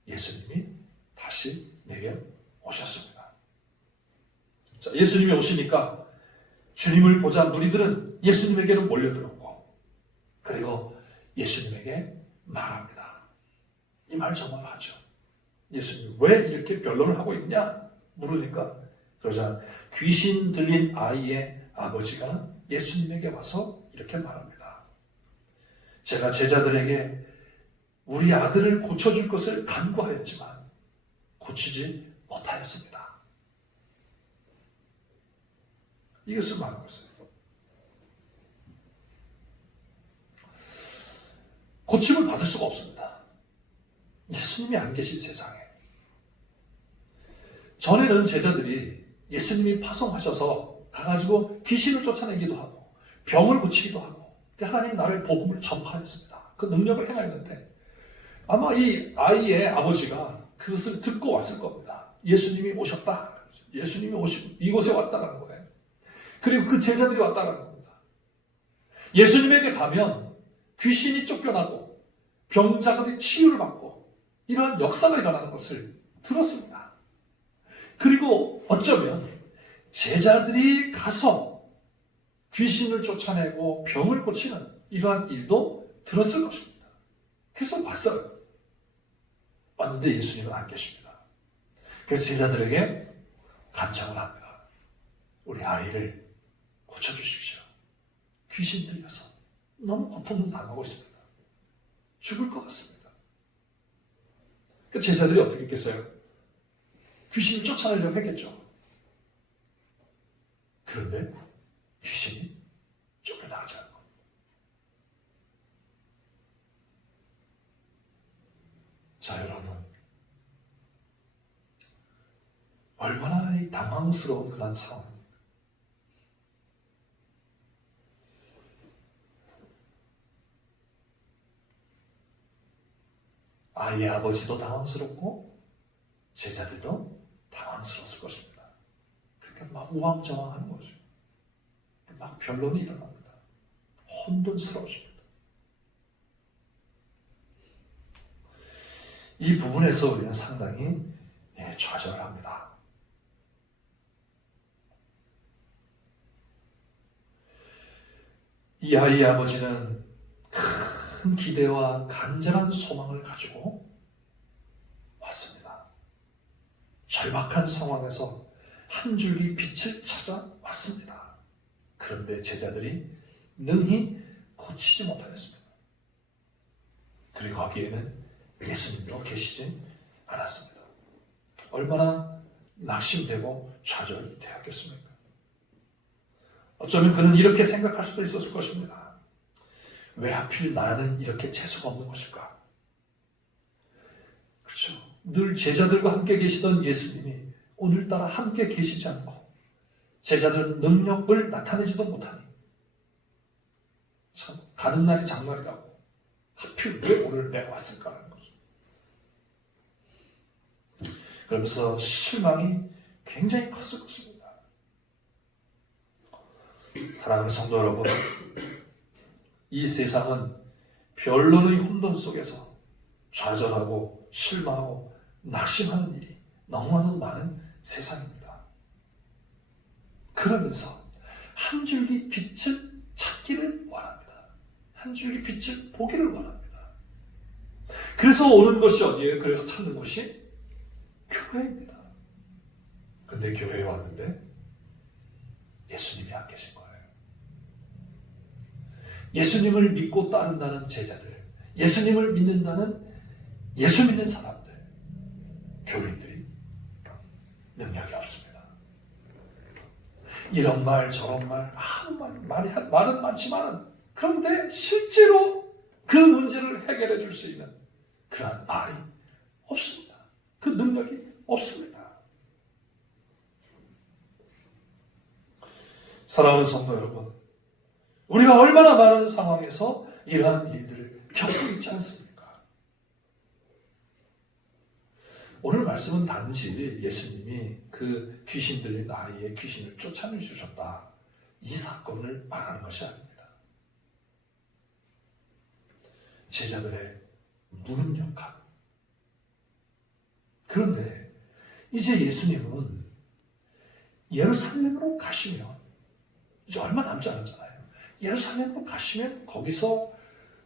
예수님이 다시 내려오셨습니다. 자, 예수님이 오시니까 주님을 보자 무리들은 예수님에게로 몰려들었고, 그리고 예수님에게 말합니다. 이 말 정말 하죠. 예수님 왜 이렇게 변론을 하고 있냐 물으니까, 그러자 귀신 들린 아이의 아버지가 예수님에게 와서 이렇게 말합니다. 제가 제자들에게 우리 아들을 고쳐줄 것을 간구하였지만 고치지 못하였습니다. 이것을 말하고 있어요. 고침을 받을 수가 없습니다. 예수님이 안 계신 세상에. 전에는 제자들이 예수님이 파송하셔서 가가지고 귀신을 쫓아내기도 하고 병을 고치기도 하고 하나님 나라의 복음을 전파했습니다. 그 능력을 행하였는데 아마 이 아이의 아버지가 그것을 듣고 왔을 겁니다. 예수님이 오셨다. 예수님이 오시고 이곳에 왔다는 거예요. 그리고 그 제자들이 왔다는 겁니다. 예수님에게 가면 귀신이 쫓겨나고 병자들이 치유를 받고 이러한 역사가 일어나는 것을 들었습니다. 그리고 어쩌면 제자들이 가서 귀신을 쫓아내고 병을 고치는 이러한 일도 들었을 것입니다. 그래서 봤어요. 왔는데 예수님은 안 계십니다. 그래서 제자들에게 간청을 합니다. 우리 아이를 고쳐주십시오. 귀신 들려서 너무 고통을 당하고 있습니다. 죽을 것 같습니다. 그 제자들이 어떻게 했겠어요? 귀신을 쫓아내려고 했겠죠. 그런데 귀신이 쫓겨나가지 않고 자 여러분 얼마나 이 당황스러운 그런 상황입니다. 아이의 아버지도 당황스럽고 제자들도 당황스러웠을 것입니다. 그러니까 막 우왕좌왕하는 거죠. 막 변론이 일어납니다. 혼돈스러워집니다. 이 부분에서 우리는 상당히 좌절합니다. 이 아이의 아버지는 큰 기대와 간절한 소망을 가지고 왔습니다. 절박한 상황에서 한 줄기 빛을 찾아왔습니다. 그런데 제자들이 능히 고치지 못하였습니다. 그리고 거기에는 예수님도 계시지 않았습니다. 얼마나 낙심되고 좌절되었겠습니까? 어쩌면 그는 이렇게 생각할 수도 있었을 것입니다. 왜 하필 나는 이렇게 재수가 없는 것일까? 그렇죠. 늘 제자들과 함께 계시던 예수님이 오늘따라 함께 계시지 않고 제자들은 능력을 나타내지도 못하니 참 가는 날이 장날이라고 하필 왜 오늘 내가 왔을까 하는 거죠. 그러면서 실망이 굉장히 컸을 것입니다. 사랑하는 성도 여러분, 이 세상은 변론의 혼돈 속에서 좌절하고 실망하고 낙심하는 일이 너무나도 많은 세상입니다. 그러면서 한 줄기 빛을 찾기를 원합니다. 한 줄기 빛을 보기를 원합니다. 그래서 오는 것이 어디예요? 그래서 찾는 것이 교회입니다. 근데 교회에 왔는데 예수님이 안 계신 거예요. 예수님을 믿고 따른다는 제자들, 예수님을 믿는다는 예수 믿는 사람들, 교인들이 능력이 없습니다. 이런 말 저런 말 말은 많지만은 그런데 실제로 그 문제를 해결해 줄 수 있는 그런 말이 없습니다. 그 능력이 없습니다. 사랑하는 성도 여러분, 우리가 얼마나 많은 상황에서 이러한 일들을 겪고 있지 않습니까? 오늘 말씀은 단지 예수님이 그 귀신 들린 아이의 귀신을 쫓아내주셨다, 이 사건을 말하는 것이 아닙니다. 제자들의 무능력함. 그런데 이제 예수님은 예루살렘으로 가시면 이제 얼마 남지 않았잖아요. 예루살렘으로 가시면 거기서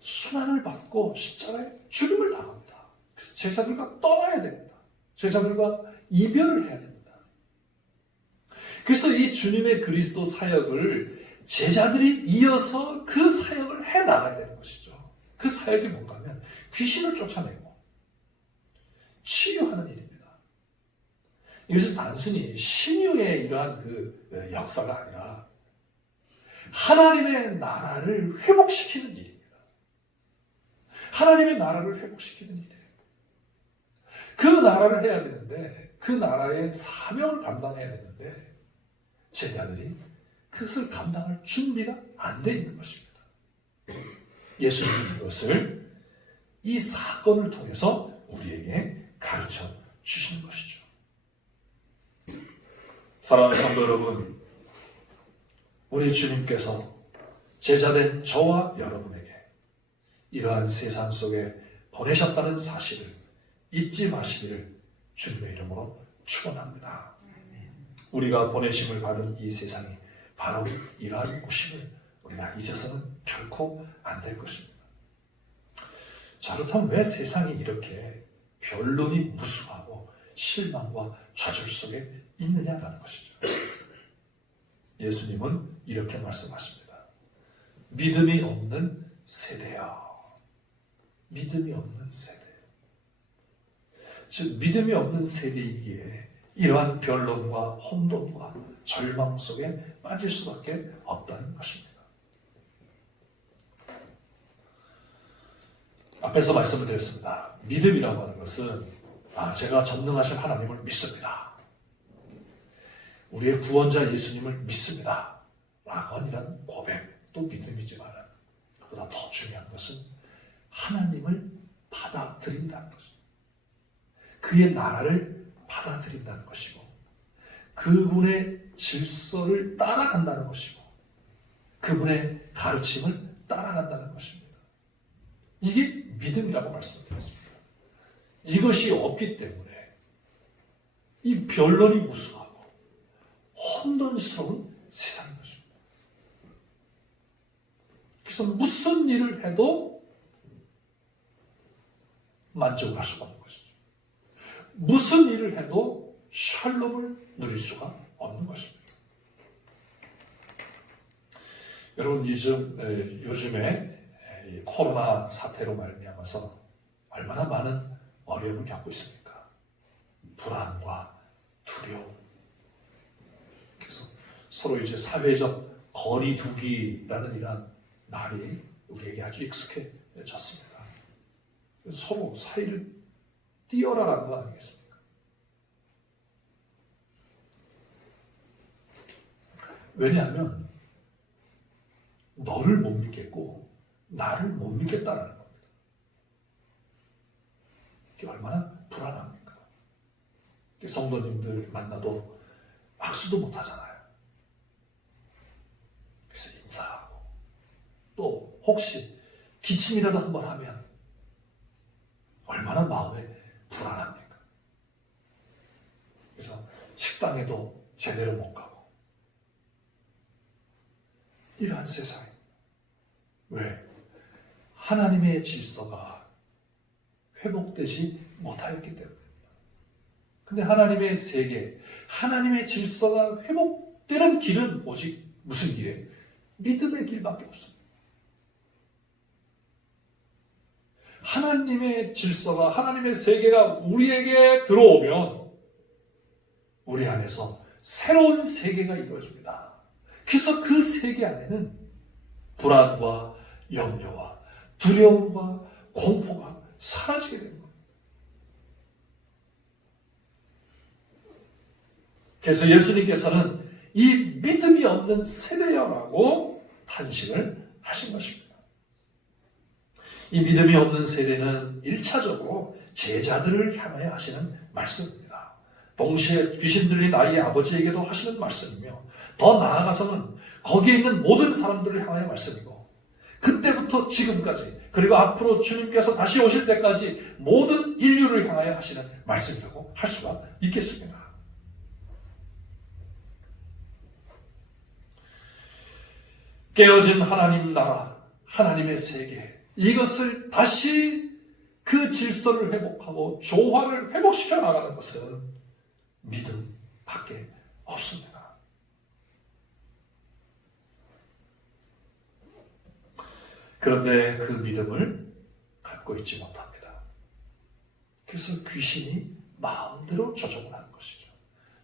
순환을 받고 십자가에 죽임을 당합니다. 그래서 제자들과 떠나야 됩니다. 제자들과 이별을 해야 됩니다. 그래서 이 주님의 그리스도 사역을 제자들이 이어서 그 사역을 해나가야 되는 것이죠. 그 사역이 뭔가 하면 귀신을 쫓아내고 치유하는 일입니다. 이것은 단순히 신유의 이러한 그 역사가 아니라 하나님의 나라를 회복시키는 일입니다. 하나님의 나라를 회복시키는 일이에요. 그 나라를 해야 되는데, 그 나라의 사명을 감당해야 되는데 제자들이 그것을 감당할 준비가 안 돼 있는 것입니다. 예수님이 이것을 이 사건을 통해서 우리에게 가르쳐 주시는 것이죠. 사랑하는 성도 여러분, 우리 주님께서 제자된 저와 여러분에게 이러한 세상 속에 보내셨다는 사실을 잊지 마시기를 주님의 이름으로 축원합니다. 우리가 보내심을 받은 이 세상이 바로 이러한 곳임을 우리가 잊어서는 결코 안 될 것입니다. 자, 그렇다면 왜 세상이 이렇게 변론이 무수하고 실망과 좌절 속에 있느냐라는 것이죠. 예수님은 이렇게 말씀하십니다. 믿음이 없는 세대야. 믿음이 없는 세대. 즉 믿음이 없는 세대이기에 이러한 변론과 혼돈과 절망 속에 빠질 수밖에 없다는 것입니다. 앞에서 말씀을 드렸습니다. 믿음이라고 하는 것은 제가 전능하신 하나님을 믿습니다. 우리의 구원자 예수님을 믿습니다. 라고 하는 이런 고백도 믿음이지만 그보다 더 중요한 것은 하나님을 받아들인다는 것입니다. 그의 나라를 받아들인다는 것이고 그분의 질서를 따라간다는 것이고 그분의 가르침을 따라간다는 것입니다. 이게 믿음이라고 말씀드렸습니다. 이것이 없기 때문에 이 변론이 무수하고 혼돈스러운 세상인 것입니다. 그래서 무슨 일을 해도 만족을 할 수가 없는 것이죠. 무슨 일을 해도 샬롬을 누릴 수가 없는 것입니다. 여러분 요즘에 코로나 사태로 말미암아서 얼마나 많은 어려움을 겪고 있습니까? 불안과 두려움. 그래서 서로 이제 사회적 거리 두기라는 이런 말이 우리에게 아주 익숙해졌습니다. 서로 사이를 띄어라라는 거 아니겠습니까? 왜냐하면 너를 못 믿겠고 나를 못 믿겠다라는 겁니다. 이게 얼마나 불안합니까? 성도님들 만나도 악수도 못 하잖아요. 그래서 인사하고 또 혹시 기침이라도 한번 하면 얼마나 마음에 불안합니까? 그래서 식당에도 제대로 못 가고 이러한 세상에 왜? 하나님의 질서가 회복되지 못하였기 때문입니다. 근데 하나님의 세계, 하나님의 질서가 회복되는 길은 오직 무슨 길이에요? 믿음의 길밖에 없습니다. 하나님의 질서가, 하나님의 세계가 우리에게 들어오면 우리 안에서 새로운 세계가 이루어집니다. 그래서 그 세계 안에는 불안과 염려와 두려움과 공포가 사라지게 되는 겁니다. 그래서 예수님께서는 이 믿음이 없는 세대여라고 탄식을 하신 것입니다. 이 믿음이 없는 세대는 1차적으로 제자들을 향하여 하시는 말씀입니다. 동시에 귀신 들린 아이의 아버지에게도 하시는 말씀이며 더 나아가서는 거기에 있는 모든 사람들을 향하여 말씀이고 그때부터 지금까지 그리고 앞으로 주님께서 다시 오실 때까지 모든 인류를 향하여 하시는 말씀이라고 할 수가 있겠습니다. 깨어진 하나님 나라, 하나님의 세계 이것을 다시 그 질서를 회복하고 조화를 회복시켜 나가는 것은 믿음밖에 없습니다. 그런데 그 믿음을 갖고 있지 못합니다. 그래서 귀신이 마음대로 조종을 하는 것이죠.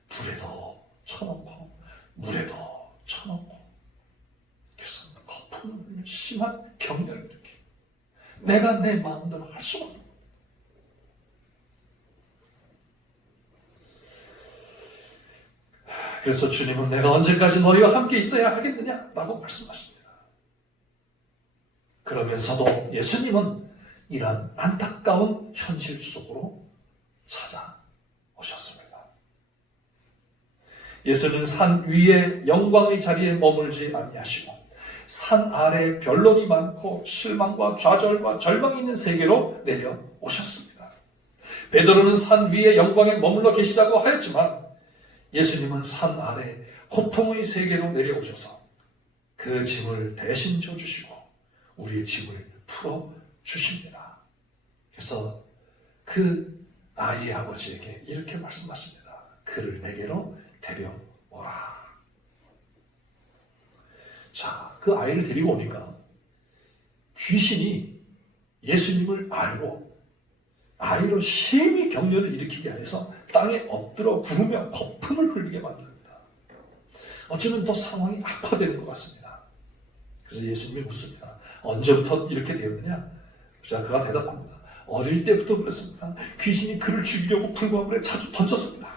불에도 쳐놓고 물에도 쳐놓고 그래서 거품을 흘리며 심한 격려를 일으키고 내가 내 마음대로 할 수가 없는 겁니다. 그래서 주님은 내가 언제까지 너희와 함께 있어야 하겠느냐라고 말씀하십니다. 그러면서도 예수님은 이러한 안타까운 현실 속으로 찾아오셨습니다. 예수는 산 위에 영광의 자리에 머물지 아니하시고 산 아래 변론이 많고 실망과 좌절과 절망이 있는 세계로 내려오셨습니다. 베드로는 산 위에 영광에 머물러 계시다고 하였지만 예수님은 산 아래 고통의 세계로 내려오셔서 그 짐을 대신 져주시고 우리의 짐을 풀어주십니다. 그래서 그 아이의 아버지에게 이렇게 말씀하십니다. 그를 내게로 데려오라. 자, 그 아이를 데리고 오니까 귀신이 예수님을 알고 아이로 심히 격려를 일으키게 해서 땅에 엎드려 구르며 거품을 흘리게 만듭니다. 어쩌면 더 상황이 악화되는 것 같습니다. 그래서 예수님이 묻습니다. 언제부터 이렇게 되었느냐? 자, 그가 대답합니다. 어릴 때부터 그랬습니다. 귀신이 그를 죽이려고 불과 물에 자주 던졌습니다.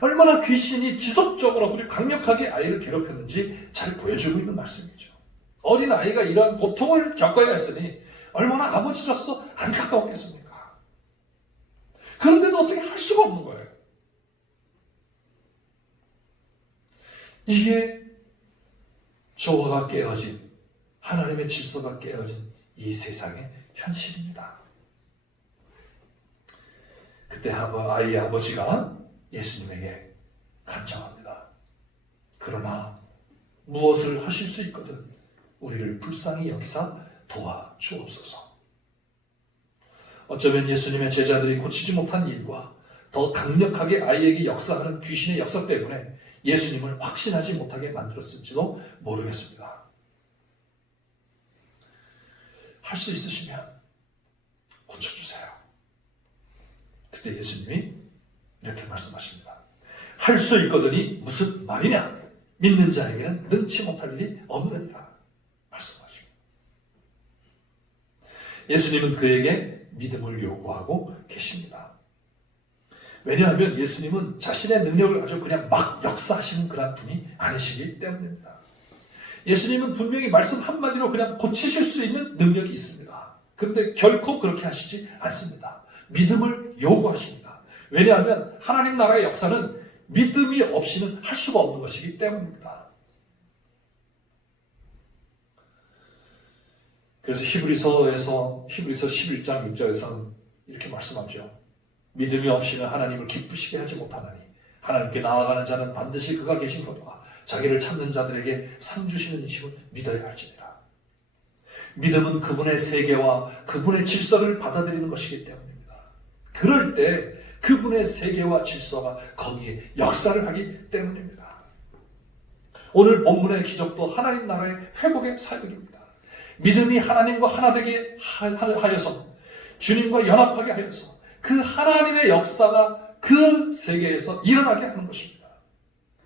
얼마나 귀신이 지속적으로 그리고 강력하게 아이를 괴롭혔는지 잘 보여주고 있는 말씀이죠. 어린 아이가 이러한 고통을 겪어야 했으니 얼마나 아버지로서 안타까웠겠습니까? 그런데도 어떻게 할 수가 없는 거예요. 이게 조화가 깨어진, 하나님의 질서가 깨어진 이 세상의 현실입니다. 그때 아이의 아버지가 예수님에게 간청합니다. 그러나 무엇을 하실 수 있거든 우리를 불쌍히 여기사 도와주옵소서. 어쩌면 예수님의 제자들이 고치지 못한 일과 더 강력하게 아이에게 역사하는 귀신의 역사 때문에 예수님을 확신하지 못하게 만들었을지도 모르겠습니다. 할 수 있으시면 고쳐주세요. 그때 예수님이 이렇게 말씀하십니다. 할 수 있거든이 무슨 말이냐? 믿는 자에게는 능치 못할 일이 없느니라 말씀하십니다. 예수님은 그에게 믿음을 요구하고 계십니다. 왜냐하면 예수님은 자신의 능력을 가지고 그냥 막 역사하시는 그런 분이 아니시기 때문입니다. 예수님은 분명히 말씀 한마디로 그냥 고치실 수 있는 능력이 있습니다. 그런데 결코 그렇게 하시지 않습니다. 믿음을 요구하십니다. 왜냐하면 하나님 나라의 역사는 믿음이 없이는 할 수가 없는 것이기 때문입니다. 그래서 히브리서 11장 6절에서는 이렇게 말씀하죠. 믿음이 없이는 하나님을 기쁘시게 하지 못하나니 하나님께 나아가는 자는 반드시 그가 계신 것과 자기를 찾는 자들에게 상 주시는 이심을 믿어야 할지니라. 믿음은 그분의 세계와 그분의 질서를 받아들이는 것이기 때문입니다. 그럴 때 그분의 세계와 질서가 거기에 역사를 하기 때문입니다. 오늘 본문의 기적도 하나님 나라의 회복의 사역입니다. 믿음이 하나님과 하나 되게 하여서 주님과 연합하게 하여서 그 하나님의 역사가 그 세계에서 일어나게 하는 것입니다.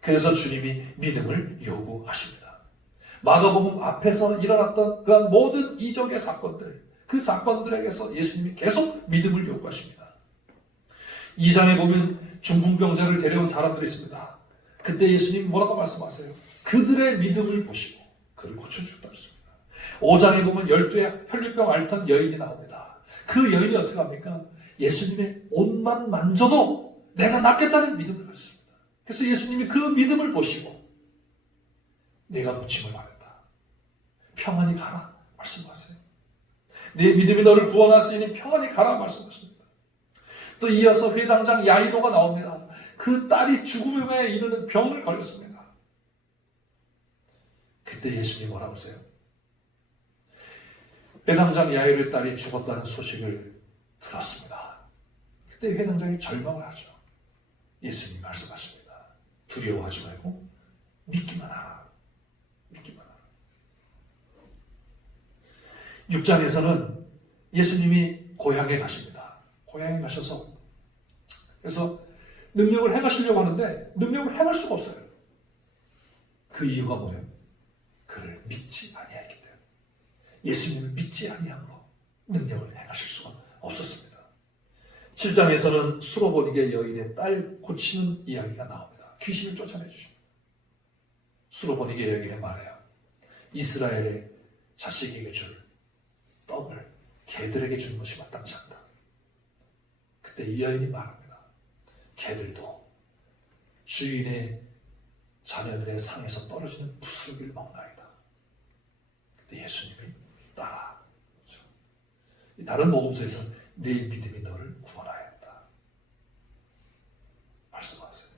그래서 주님이 믿음을 요구하십니다. 마가복음 앞에서 일어났던 그런 모든 이적의 사건들, 그 사건들에게서 예수님이 계속 믿음을 요구하십니다. 2장에 보면 중풍병자를 데려온 사람들이 있습니다. 그때 예수님이 뭐라고 말씀하세요? 그들의 믿음을 보시고 그를 고쳐주셨다 했습니다. 5장에 보면 12의 혈류병 앓던 여인이 나옵니다. 그 여인이 어떻게 합니까? 예수님의 옷만 만져도 내가 낫겠다는 믿음을 가졌습니다. 그래서 예수님이 그 믿음을 보시고 내가 고침을 받았다. 평안히 가라 말씀하세요. 네 믿음이 너를 구원하시니 평안히 가라 말씀하십니다. 또 이어서 회당장 야이로가 나옵니다. 그 딸이 죽음에 이르는 병을 걸렸습니다. 그때 예수님이 뭐라고 하세요? 회당장 야이로의 딸이 죽었다는 소식을 들었습니다. 그때 회당장이 절망을 하죠. 예수님이 말씀하십니다. 두려워하지 말고 믿기만 하라. 믿기만 하라. 6장에서는 예수님이 고향에 가십니다. 고향에 가셔서 그래서 능력을 행하시려고 하는데 능력을 행할 수가 없어요. 그 이유가 뭐예요? 그를 믿지 아니하기 때문에. 예수님을 믿지 아니함으로 능력을 행하실 수가 없었습니다. 7장에서는 수로보니게 여인의 딸 고치는 이야기가 나옵니다. 귀신을 쫓아내 주십니다. 수로보니게 여인에 말해요. 이스라엘의 자식에게 줄 떡을 개들에게 주는 것이 마땅치 않다. 그때 이 여인이 말합니다. 개들도 주인의 자녀들의 상에서 떨어지는 부스러기를 먹나이다. 그때 예수님이 따라. 그렇죠? 다른 복음서에서는 내 믿음이 너를 구원하였다. 말씀하세요.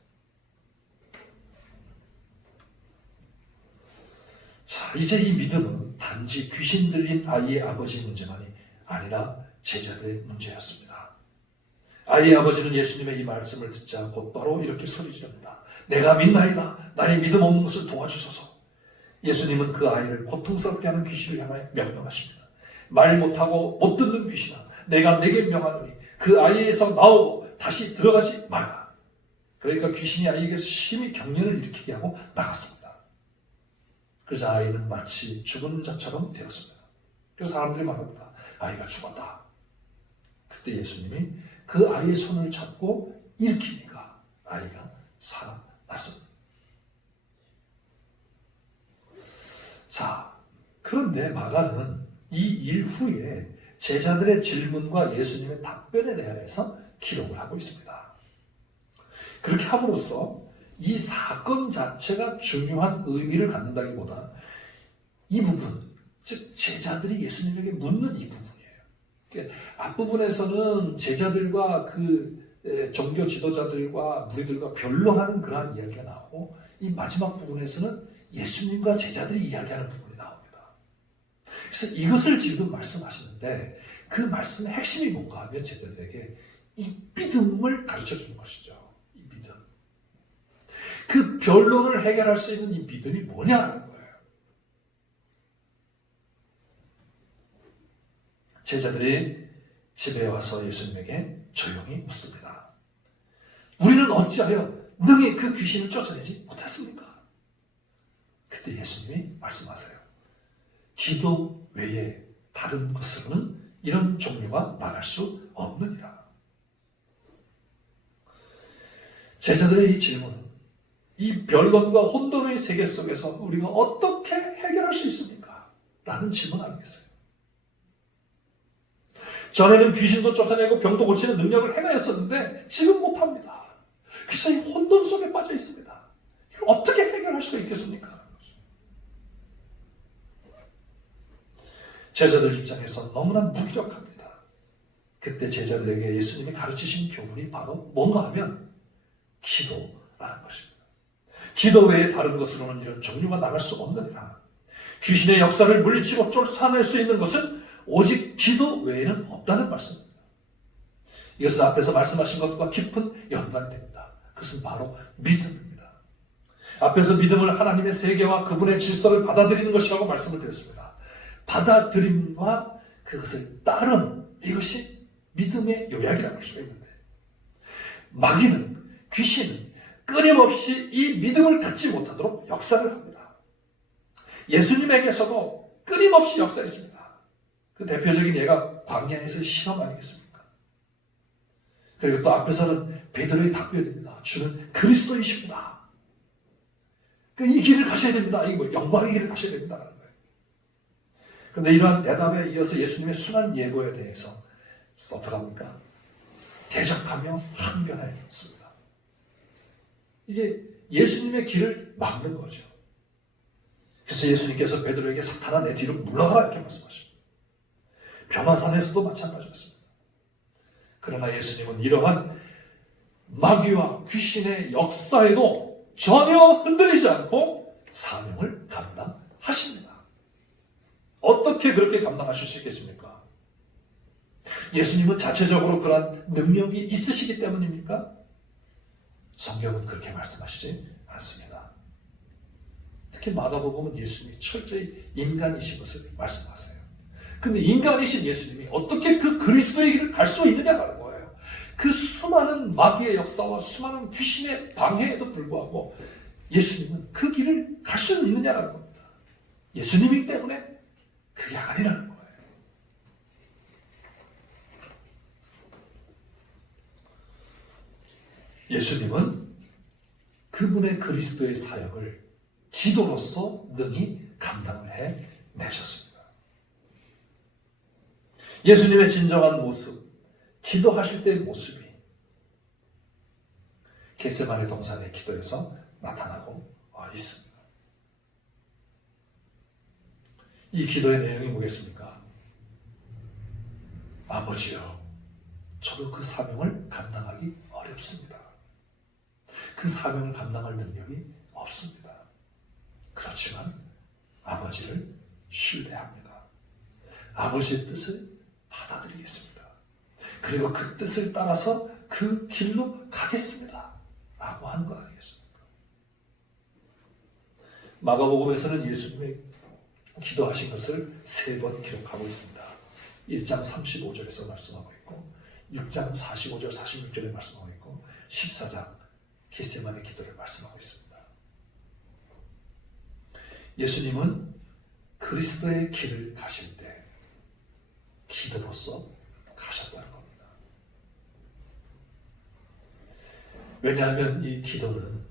이제 이 믿음은 단지 귀신 들린 아이의 아버지의 문제만이 아니라 제자들의 문제였습니다. 아이의 아버지는 예수님의 이 말씀을 듣자 곧바로 이렇게 소리지릅니다. 내가 믿나이다. 나의 믿음 없는 것을 도와주소서. 예수님은 그 아이를 고통스럽게 하는 귀신을 향하여 명령하십니다. 말 못하고 못 듣는 귀신아, 내가 내게 명하노니 그 아이에서 나오고 다시 들어가지 말라. 그러니까 귀신이 아이에게서 심히 경련을 일으키게 하고 나갔습니다. 그래서 아이는 마치 죽은 자처럼 되었습니다. 그래서 사람들이 말합니다. 아이가 죽었다. 그때 예수님이 그 아이의 손을 잡고 일으키니까 아이가 살아났습니다. 자, 그런데 마가는 이 일 후에 제자들의 질문과 예수님의 답변에 대해서 기록을 하고 있습니다. 그렇게 함으로써 이 사건 자체가 중요한 의미를 갖는다기보다 이 부분, 즉 제자들이 예수님에게 묻는 이 부분이에요. 앞부분에서는 제자들과 그 종교 지도자들과 무리들과 변론하는 그러한 이야기가 나오고 이 마지막 부분에서는 예수님과 제자들이 이야기하는 부분이 나옵니다. 그래서 이것을 지금 말씀하시는데 그 말씀의 핵심이 뭔가 하면 제자들에게 이 믿음을 가르쳐 주는 것이죠. 이 믿음. 그 변론을 해결할 수 있는 이 믿음이 뭐냐는 거예요. 제자들이 집에 와서 예수님에게 조용히 묻습니다. 우리는 어찌하여 능히 그 귀신을 쫓아내지 못했습니까? 그때 예수님이 말씀하세요. 기도 외에 다른 것으로는 이런 종류가 나갈 수 없느니라. 제자들의 이 질문은 이 변론과 혼돈의 세계 속에서 우리가 어떻게 해결할 수 있습니까? 라는 질문 아니겠어요? 전에는 귀신도 쫓아내고 병도 고치는 능력을 행하였었는데 지금 못합니다. 그래서 이 혼돈 속에 빠져 있습니다. 이걸 어떻게 해결할 수가 있겠습니까? 제자들 입장에서 너무나 무기력합니다. 그때 제자들에게 예수님이 가르치신 교훈이 바로 뭔가 하면 기도라는 것입니다. 기도 외에 다른 것으로는 이런 종류가 나갈 수 없느니라. 귀신의 역사를 물리치고 쫓아낼 수 있는 것은 오직 기도 외에는 없다는 말씀입니다. 이것은 앞에서 말씀하신 것과 깊은 연관이 됩니다. 그것은 바로 믿음입니다. 앞에서 믿음을 하나님의 세계와 그분의 질서를 받아들이는 것이라고 말씀을 드렸습니다. 받아들임과 그것을 따르는 이것이 믿음의 요약이라고 할 수가 있는데 마귀는 귀신은 끊임없이 이 믿음을 갖지 못하도록 역사를 합니다. 예수님에게서도 끊임없이 역사했습니다. 그 대표적인 예가 광야에서의 시험 아니겠습니까? 그리고 또 앞에서는 베드로의 답변입니다. 주는 그리스도이십니다. 이 길을 가셔야 됩니다. 이거 영광의 길을 가셔야 됩니다. 그런데 이러한 대답에 이어서 예수님의 순한 예고에 대해서 어떻게 합니까? 대적하며 항변하였습니다. 이게 예수님의 길을 막는 거죠. 그래서 예수님께서 베드로에게 사탄아 내 뒤로 물러가라 이렇게 말씀하십니다. 변화산에서도 마찬가지였습니다. 그러나 예수님은 이러한 마귀와 귀신의 역사에도 전혀 흔들리지 않고 사명을 감당하십니다. 어떻게 그렇게 감당하실 수 있겠습니까? 예수님은 자체적으로 그러한 능력이 있으시기 때문입니까? 성경은 그렇게 말씀하시지 않습니다. 특히 마가복음은 예수님이 철저히 인간이신 것을 말씀하세요. 근데 인간이신 예수님이 어떻게 그 그리스도의 길을 갈 수 있느냐라는 거예요. 그 수많은 마귀의 역사와 수많은 귀신의 방해에도 불구하고 예수님은 그 길을 갈 수 있느냐라는 겁니다. 예수님이기 때문에 그게 아니라는 거예요. 예수님은 그분의 그리스도의 사역을 기도로서 능히 감당을 해내셨습니다. 예수님의 진정한 모습, 기도하실 때의 모습이 겟세마네 동산의 기도에서 나타나고 있습니다. 이 기도의 내용이 뭐겠습니까? 아버지여, 저도 그 사명을 감당하기 어렵습니다. 그 사명을 감당할 능력이 없습니다. 그렇지만 아버지를 신뢰합니다. 아버지의 뜻을 받아들이겠습니다. 그리고 그 뜻을 따라서 그 길로 가겠습니다. 라고 하는 거 아니겠습니까? 마가복음에서는 예수님의 기도하신 것을 3번 기록하고 있습니다. 1장 35절에서 말씀하고 있고 6장 45절 46절에 말씀하고 있고 14장 겟세마네 기도를 말씀하고 있습니다. 예수님은 그리스도의 길을 가실 때 기도로서 가셨다는 겁니다. 왜냐하면 이 기도는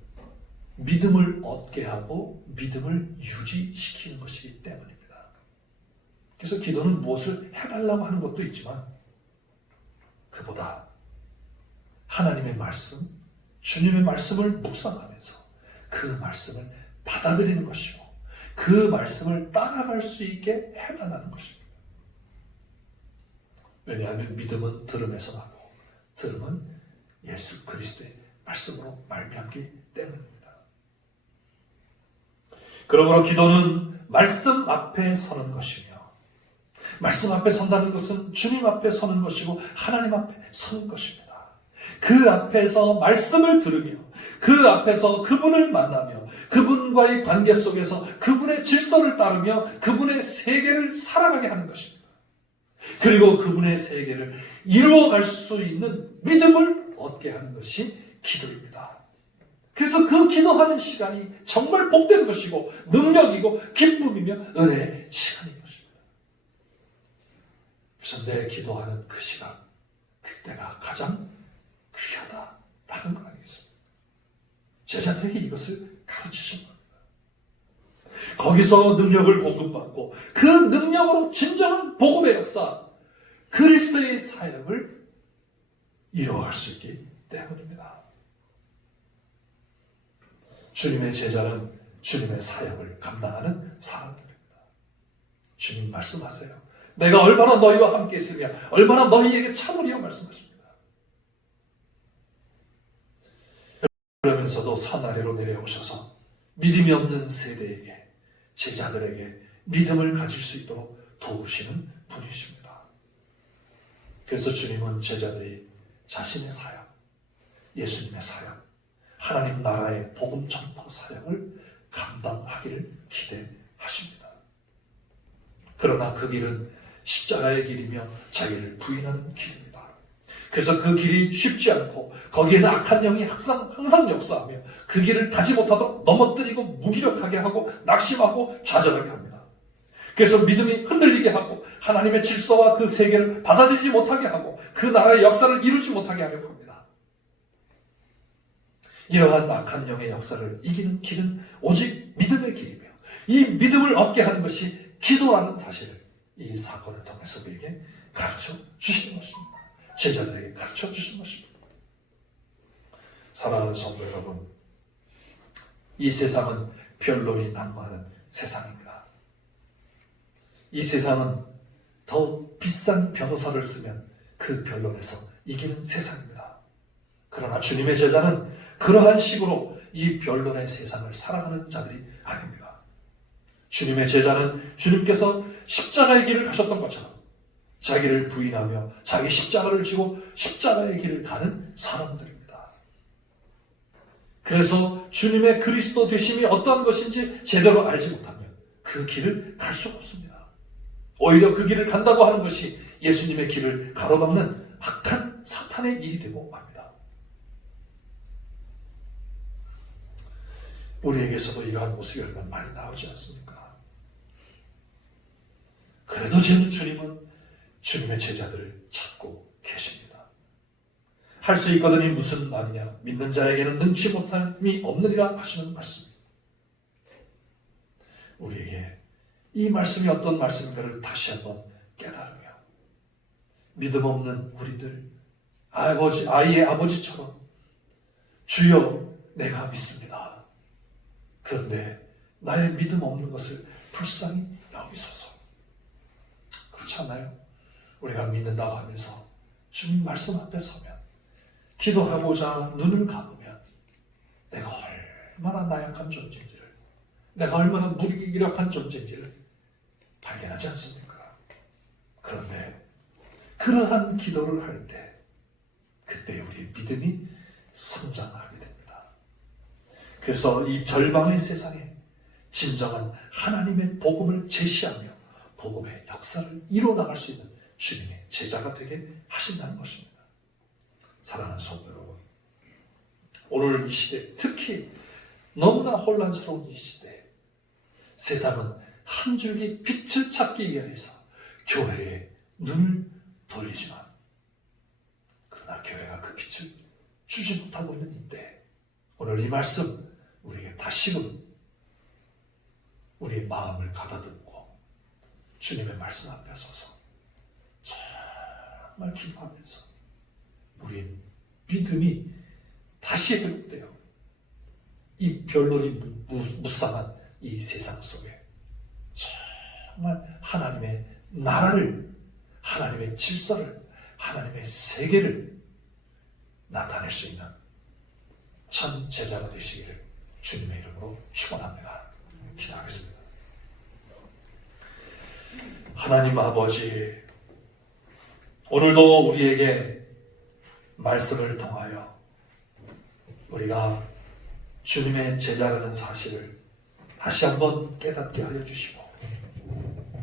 믿음을 얻게 하고 믿음을 유지시키는 것이기 때문입니다. 그래서 기도는 무엇을 해달라고 하는 것도 있지만 그보다 하나님의 말씀, 주님의 말씀을 묵상하면서 그 말씀을 받아들이는 것이고 그 말씀을 따라갈 수 있게 해달라는 것입니다. 왜냐하면 믿음은 들음에서 나고 들음은 예수 그리스도의 말씀으로 말미암기 때문입니다. 그러므로 기도는 말씀 앞에 서는 것이며 말씀 앞에 선다는 것은 주님 앞에 서는 것이고 하나님 앞에 서는 것입니다. 그 앞에서 말씀을 들으며 그 앞에서 그분을 만나며 그분과의 관계 속에서 그분의 질서를 따르며 그분의 세계를 살아가게 하는 것입니다. 그리고 그분의 세계를 이루어갈 수 있는 믿음을 얻게 하는 것이 기도입니다. 그래서 그 기도하는 시간이 정말 복된 것이고 능력이고 기쁨이며 은혜의 시간인 것입니다. 그래서 내 기도하는 그 시간, 그때가 가장 귀하다라는 거 아니겠습니까? 제자들에게 이것을 가르치신 겁니다. 거기서 능력을 공급받고 그 능력으로 진정한 복음의 역사, 그리스도의 사역을 이루어갈 수 있기 때문입니다. 주님의 제자는 주님의 사역을 감당하는 사람들입니다. 주님 말씀하세요. 내가 얼마나 너희와 함께 있으며 얼마나 너희에게 참으리라 말씀하십니다. 그러면서도 산 아래로 내려오셔서 믿음이 없는 세대에게 제자들에게 믿음을 가질 수 있도록 도우시는 분이십니다. 그래서 주님은 제자들이 자신의 사역, 예수님의 사역, 하나님 나라의 복음 전파 사역을 감당하기를 기대하십니다. 그러나 그 길은 십자가의 길이며 자기를 부인하는 길입니다. 그래서 그 길이 쉽지 않고 거기에는 악한 영이 항상 역사하며 그 길을 가지 못하도록 넘어뜨리고 무기력하게 하고 낙심하고 좌절하게 합니다. 그래서 믿음이 흔들리게 하고 하나님의 질서와 그 세계를 받아들이지 못하게 하고 그 나라의 역사를 이루지 못하게 하려고 합니다. 이러한 악한 영의 역사를 이기는 길은 오직 믿음의 길이며 이 믿음을 얻게 하는 것이 기도라는 사실을 이 사건을 통해서 우리에게 가르쳐 주시는 것입니다. 제자들에게 가르쳐 주신 것입니다. 사랑하는 성도 여러분, 이 세상은 변론이 난무하는 세상입니다. 이 세상은 더 비싼 변호사를 쓰면 그 변론에서 이기는 세상입니다. 그러나 주님의 제자는 그러한 식으로 이 변론의 세상을 살아가는 자들이 아닙니다. 주님의 제자는 주님께서 십자가의 길을 가셨던 것처럼 자기를 부인하며 자기 십자가를 지고 십자가의 길을 가는 사람들입니다. 그래서 주님의 그리스도 되심이 어떠한 것인지 제대로 알지 못하면 그 길을 갈 수가 없습니다. 오히려 그 길을 간다고 하는 것이 예수님의 길을 가로막는 악한 사탄의 일이 되고 맙니다. 우리에게서도 이러한 모습이 얼마나 많이 나오지 않습니까? 그래도 주님은 주님의 제자들을 찾고 계십니다. 할 수 있거든이 무슨 말이냐? 믿는 자에게는 능치 못함이 없느니라 하시는 말씀입니다. 우리에게 이 말씀이 어떤 말씀인가를 다시 한번 깨달으며 믿음 없는 우리들, 아이의 아버지처럼 주여 내가 믿습니다. 그런데 나의 믿음 없는 것을 불쌍히 여기소서. 그렇지 않나요? 우리가 믿는다고 하면서 주님 말씀 앞에 서면 기도하고자 눈을 감으면 내가 얼마나 나약한 존재인지를 내가 얼마나 무기력한 존재인지를 발견하지 않습니까? 그런데 그러한 기도를 할 때 그때 우리의 믿음이 성장하게 됩니다. 그래서 이 절망의 세상에 진정한 하나님의 복음을 제시하며 복음의 역사를 이뤄나갈 수 있는 주님의 제자가 되게 하신다는 것입니다. 사랑하는 성도 여러분, 오늘 이 시대, 특히 너무나 혼란스러운 이 시대에 세상은 한 줄기 빛을 찾기 위해서 교회에 눈을 돌리지만 그러나 교회가 그 빛을 주지 못하고 있는 이때 오늘 이 말씀 우리에게 다시금 우리의 마음을 가다듬고 주님의 말씀 앞에 서서 정말 기도하면서 우리의 믿음이 다시 회복되어 이 변론이 무쌍한 이 세상 속에 정말 하나님의 나라를, 하나님의 질서를, 하나님의 세계를 나타낼 수 있는 참 제자가 되시기를 주님의 이름으로 축원합니다. 기도하겠습니다. 하나님 아버지, 오늘도 우리에게 말씀을 통하여 우리가 주님의 제자라는 사실을 다시 한번 깨닫게 하여 주시고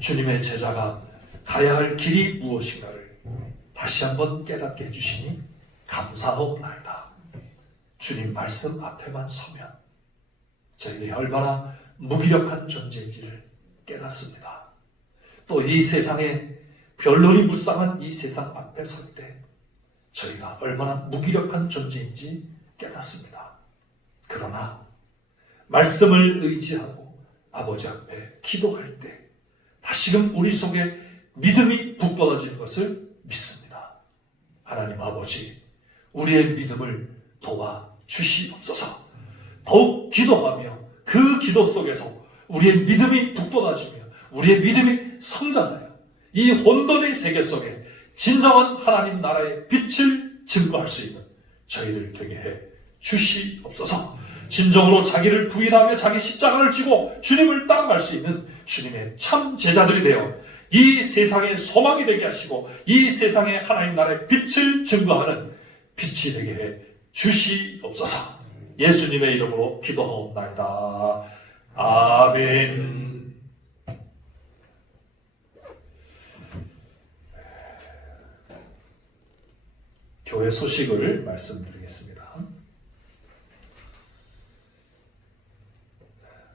주님의 제자가 가야 할 길이 무엇인가를 다시 한번 깨닫게 해주시니 감사하옵나이다. 주님 말씀 앞에만 서면 저희들이 얼마나 무기력한 존재인지를 깨닫습니다. 또 이 세상에 변론이 무쌍한 이 세상 앞에 설 때 저희가 얼마나 무기력한 존재인지 깨닫습니다. 그러나 말씀을 의지하고 아버지 앞에 기도할 때 다시금 우리 속에 믿음이 북돋아질 것을 믿습니다. 하나님 아버지, 우리의 믿음을 도와주시옵소서. 더욱 기도하며 그 기도 속에서 우리의 믿음이 북돋아지며 우리의 믿음이 성장하여 이 혼돈의 세계 속에 진정한 하나님 나라의 빛을 증거할 수 있는 저희들 되게 해 주시옵소서. 진정으로 자기를 부인하며 자기 십자가를 지고 주님을 따라갈 수 있는 주님의 참 제자들이 되어 이 세상의 소망이 되게 하시고 이 세상의 하나님 나라의 빛을 증거하는 빛이 되게 해 주시옵소서. 예수님의 이름으로 기도하옵나이다. 아멘. 교회 소식을 말씀드리겠습니다.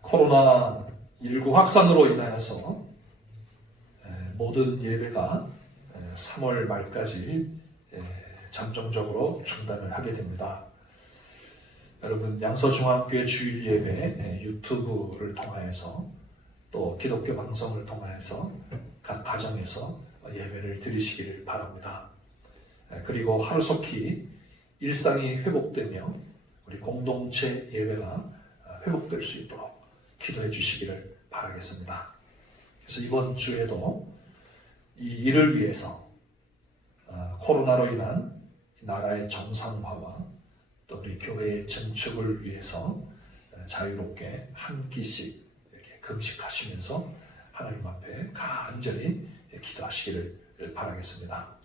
코로나19 확산으로 인하여서 모든 예배가 3월 말까지 잠정적으로 중단을 하게 됩니다. 여러분, 양서중앙교회 주일 예배 유튜브를 통하여서 또 기독교 방송을 통하여서 각 가정에서 예배를 드리시기를 바랍니다. 그리고 하루속히 일상이 회복되며 우리 공동체 예배가 회복될 수 있도록 기도해 주시기를 바라겠습니다. 그래서 이번 주에도 이 일을 위해서 코로나로 인한 나라의 정상화와 또 우리 교회의 증축을 위해서 자유롭게 한 끼씩 이렇게 금식하시면서 하나님 앞에 간절히 기도하시기를 바라겠습니다.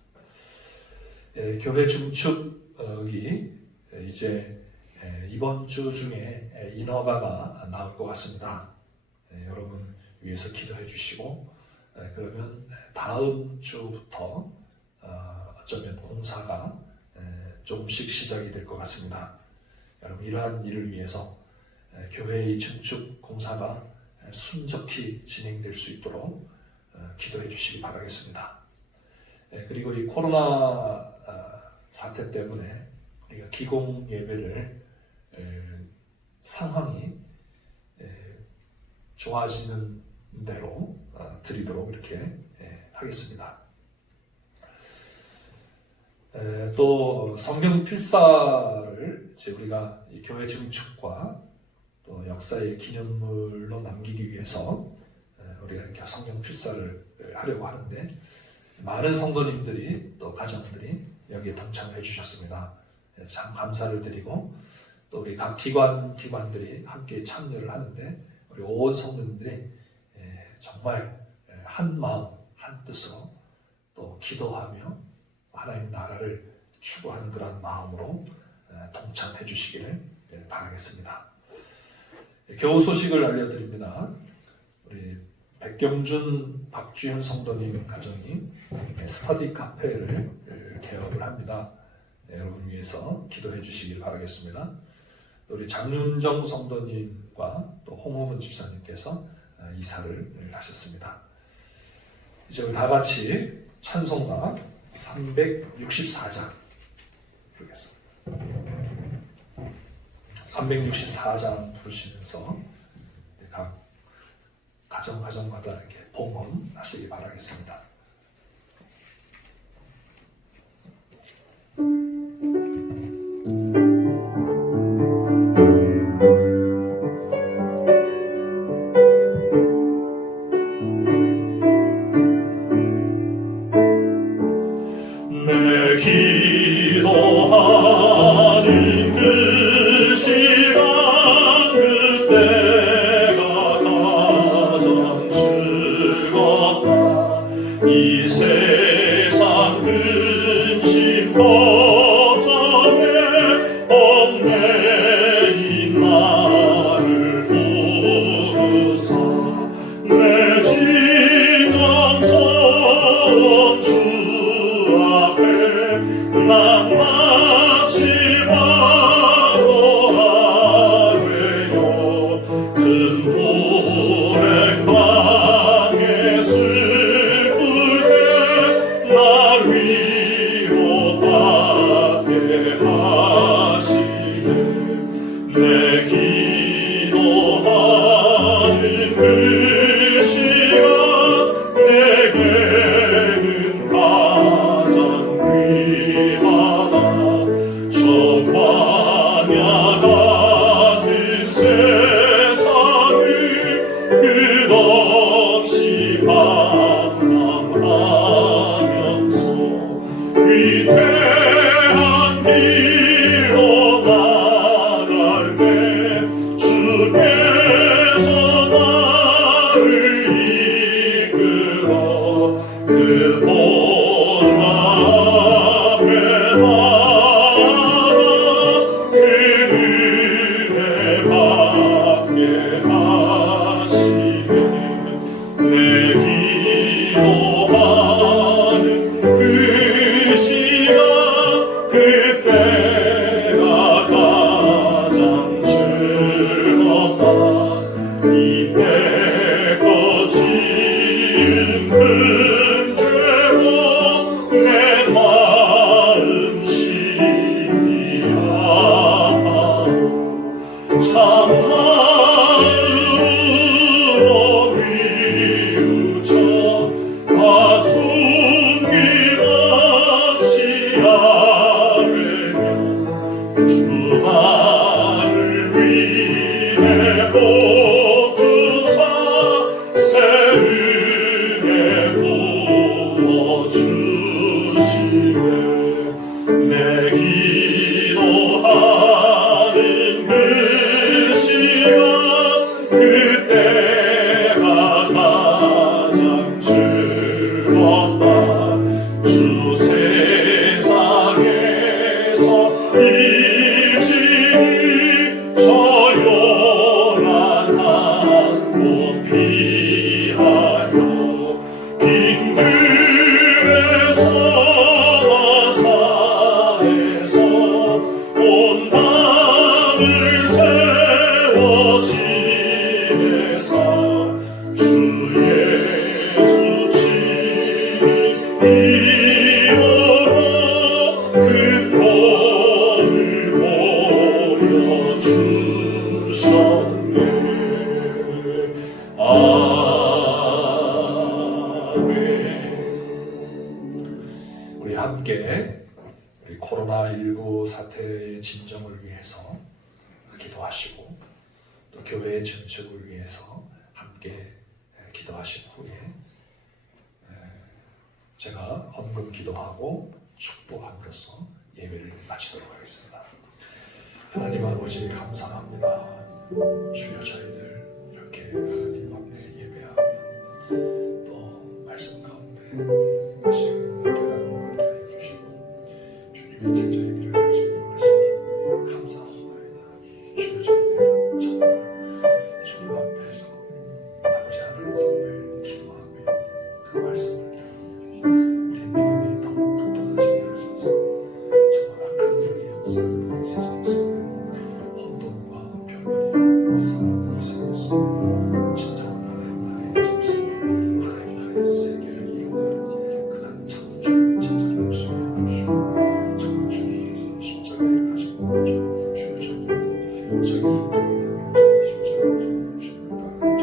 교회 증축이 이제 이번 주 중에 인허가가 나올 것 같습니다. 여러분 위해서 기도해 주시고 그러면 다음 주부터 어쩌면 공사가 조금씩 시작이 될 것 같습니다. 여러분 이러한 일을 위해서 교회의 증축 공사가 순적히 진행될 수 있도록 기도해 주시기 바라겠습니다. 그리고 이 코로나 사태 때문에 우리가 기공 예배를 상황이 좋아지는 대로 드리도록 이렇게 하겠습니다. 또 성경 필사를 이제 우리가 이 교회 증축과 또 역사의 기념물로 남기기 위해서 우리가 이렇게 성경 필사를 하려고 하는데 많은 성도님들이 또 가정들이 여기에 동참해 주셨습니다. 참 감사를 드리고 또 우리 각 기관들이 함께 참여를 하는데 우리 온 성도님들이 정말 한 마음 한 뜻으로 또 기도하며 하나님 나라를 추구하는 그런 마음으로 동참해 주시기를 바라겠습니다. 겨우 소식을 알려드립니다. 우리 백경준, 박주현 성도님 가정이 스터디 카페를 개업을 합니다. 여러분 위해서 기도해 주시길 바라겠습니다. 우리 장윤정 성도님과 또 홍호분 집사님께서 이사를 하셨습니다. 이제 우리 다 같이 찬송가 364장 부르겠습니다. 364장 부르시면서 각 가정마다 이렇게 봉헌하시기 바라겠습니다. 내 기도하는 그 시간 그때가 가장 즐겁다. 이 세상 근심 걱정에 얽매인 나를 부르사 내 진정성 주 난 마치 바로 아뢰요 큰 불행방에 슬플 때 날 위로받게 하시네. 내 기도하는 그 시간 내게는 가장 귀하다. 저 광야 같은 세상을 끝없이 방황하면서 위대한 길로 나갈 때 주께서 나를 이끌어 그 보좌 앞에 나아가 그 은혜 받게 하시네. 내 기도하는 그 시간 그때가 가장 즐겁다. 이때 거친 큰 죄로 내 마음 심히 아파도 참마음으로 위우쳐 가슴 길없이 아뢰며 주 나를 위해 복 주사 새 은혜 부어주시네. 내 기도하는 그 시간 그때가 가장 즐겁다. 주 세상에서 일찍이 저 요란한 곳 피하여 빈들에서 나사에서 온 밤을 세워 지내사 주 예수 친히 이름으로 그 본을 보여주셨네. 아멘. 우리 함께 우리 코로나19 사태의 진정을 위해서 기도하시고 또 교회의 증축을 위해서 함께 기도하신 후에 제가 헌금 기도하고 축복함으로써 예배를 마치도록 하겠습니다. 하나님 아버지 감사합니다. 주여 저희들 이렇게 하나님 앞에 예배하며 또 말씀 가운데 다시 깨달음을 더해 주시고 주님의 제자의 길을 갈 수 있도록 하시니 감사합니다. 주여 저희들 정말 주님 앞에서 아버지 하나님 앞에 기도하며 그 말씀을 들으며 우리의 믿음이 더욱 굳건해지게 하셔서 정말 악한 영이 역사하는 이 세상 속에 혼돈과 변론이 싸움이 있으면서 진정한 하나님 나라의 질서, 하나님 나라의 세계를 이루어가는 그런 참 주님의 제자를 수행해 주시고 정말 주님께서 십자가에 가신 것처럼 주여 저희를 저희 인간의 십자가를 주님 따라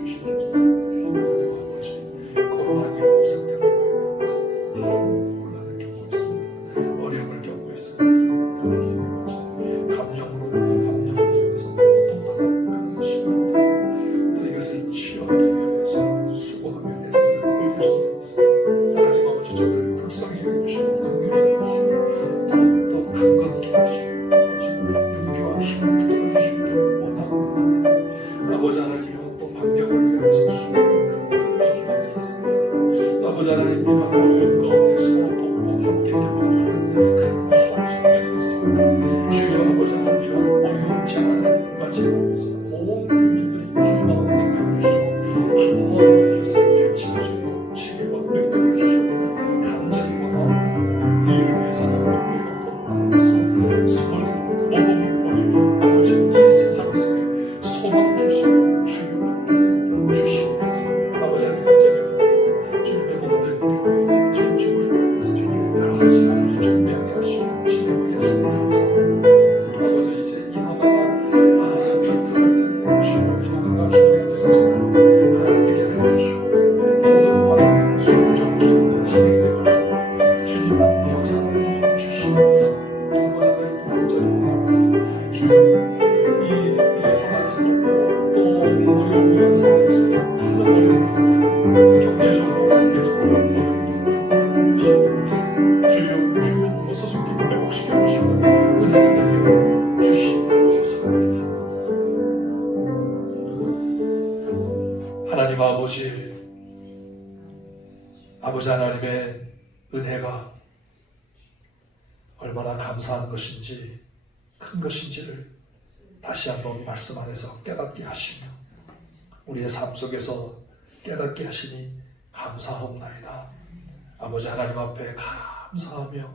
주시옵소서. 하나님 아버지 코로나19 사태로 말미암아서 많은 혼란을 겪고 있습니다. 어려움을 겪고 있습니다. 감염으로 인해서 고통당하는 그런 시간입니다. 또 이것을 치유하기 위해서 수고하며 애쓰는 의료진이 있습니다. 하나님 아버지 저를 불쌍히 여겨주시고 긍휼히 여겨주시고 더욱더 강건케 하시고 아버지 용기와 힘을 붙여주시기를 원합니다. 아버지 하나님 또 방역을 위해서 수고하는 소중하게 있습니다. 아버지 하나님 이런 어려운 가운데 서로 돕고 함께 협력하는 그런 수고하게 있습니다. 주여 아버지 하나님 이런 어려운 재난을 맞이하면서 온 국민들이 희망을 내려주시고 한번 것을 되찾으시고 지혜와 능력을 주시고 간절히 원하옵니다. 이를 위해서 하나님께 덮어나가서 손을 들고 모범을 보이며 아버지 이 세상 속에 소망을 줄 수 있는 주님을 주시옵소서. 아버지 하나님 간절히 원하옵니다. 주님의 몸된 교회에 진중을 위해서 여러 가지 아버지 준비하게 하시고 진행하게 하시니 감사합니다. 아버지 이제 인허가가 멘트 같은 주님의 인허가가 준비되어서 되게 해주시고 모든 과정을 순종히 진행해 주시고 주님 역사를 주시옵소서. 아버지 하나님 간절히 원합니다. 주님 이 허가에서 또 어려운 상황에서 하는 어려운 경제적으로 상대적으로 어려운 주여 주여 어서서 회복시켜 주시고 은혜를 내려 주시옵소서. 하나님 아버지 하나님의 은혜가 얼마나 감사한 것인지 큰 것인지를 다시 한번 말씀 안에서 깨닫게 하시며 우리의 삶 속에서 깨닫게 하시니 감사하옵나이다. 아버지 하나님 앞에 감사하며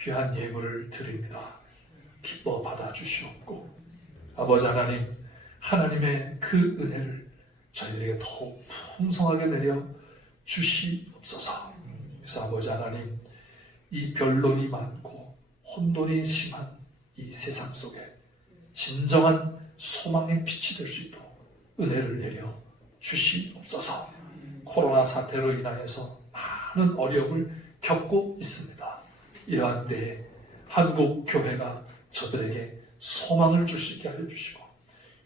귀한 예물을 드립니다. 기뻐 받아주시옵고 아버지 하나님 하나님의 그 은혜를 저희들에게 더욱 풍성하게 내려 주시옵소서. 그래서 아버지 하나님 이 변론이 많고 혼돈이 심한 이 세상 속에 진정한 소망의 빛이 될 수 있도록 은혜를 내려 주시옵소서. 코로나 사태로 인하여서 많은 어려움을 겪고 있습니다. 이러한 때에 한국 교회가 저들에게 소망을 줄 수 있게 하여 주시고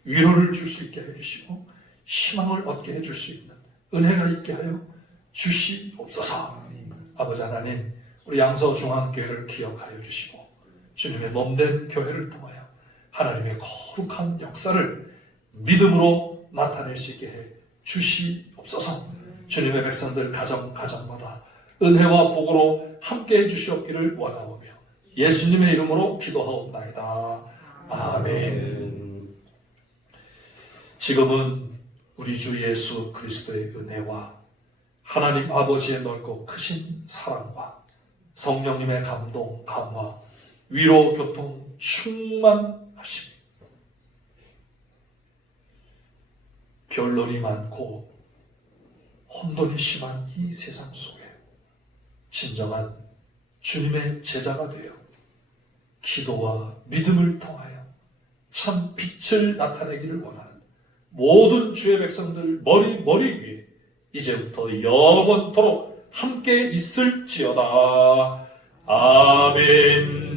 위로를 줄 수 있게 해 주시고 희망을 얻게 해줄 수 있는 은혜가 있게 하여 주시옵소서. 아버지 하나님 우리 양서중앙교회를 기억하여 주시고 주님의 몸된 교회를 통하여 하나님의 거룩한 역사를 믿음으로 나타낼 수 있게 해 주시옵소서. 주님의 백성들 가정마다 은혜와 복으로 함께 해 주시옵기를 원하오며 예수님의 이름으로 기도하옵나이다. 아멘. 지금은 우리 주 예수 그리스도의 은혜와 하나님 아버지의 넓고 크신 사랑과 성령님의 감동, 감화, 위로, 교통, 충만하심, 변론이 많고 혼돈이 심한 이 세상 속에 진정한 주님의 제자가 되어 기도와 믿음을 통하여 참 빛을 나타내기를 원하는 모든 주의 백성들 머리 위에 이제부터 영원토록 함께 있을지어다. 아멘.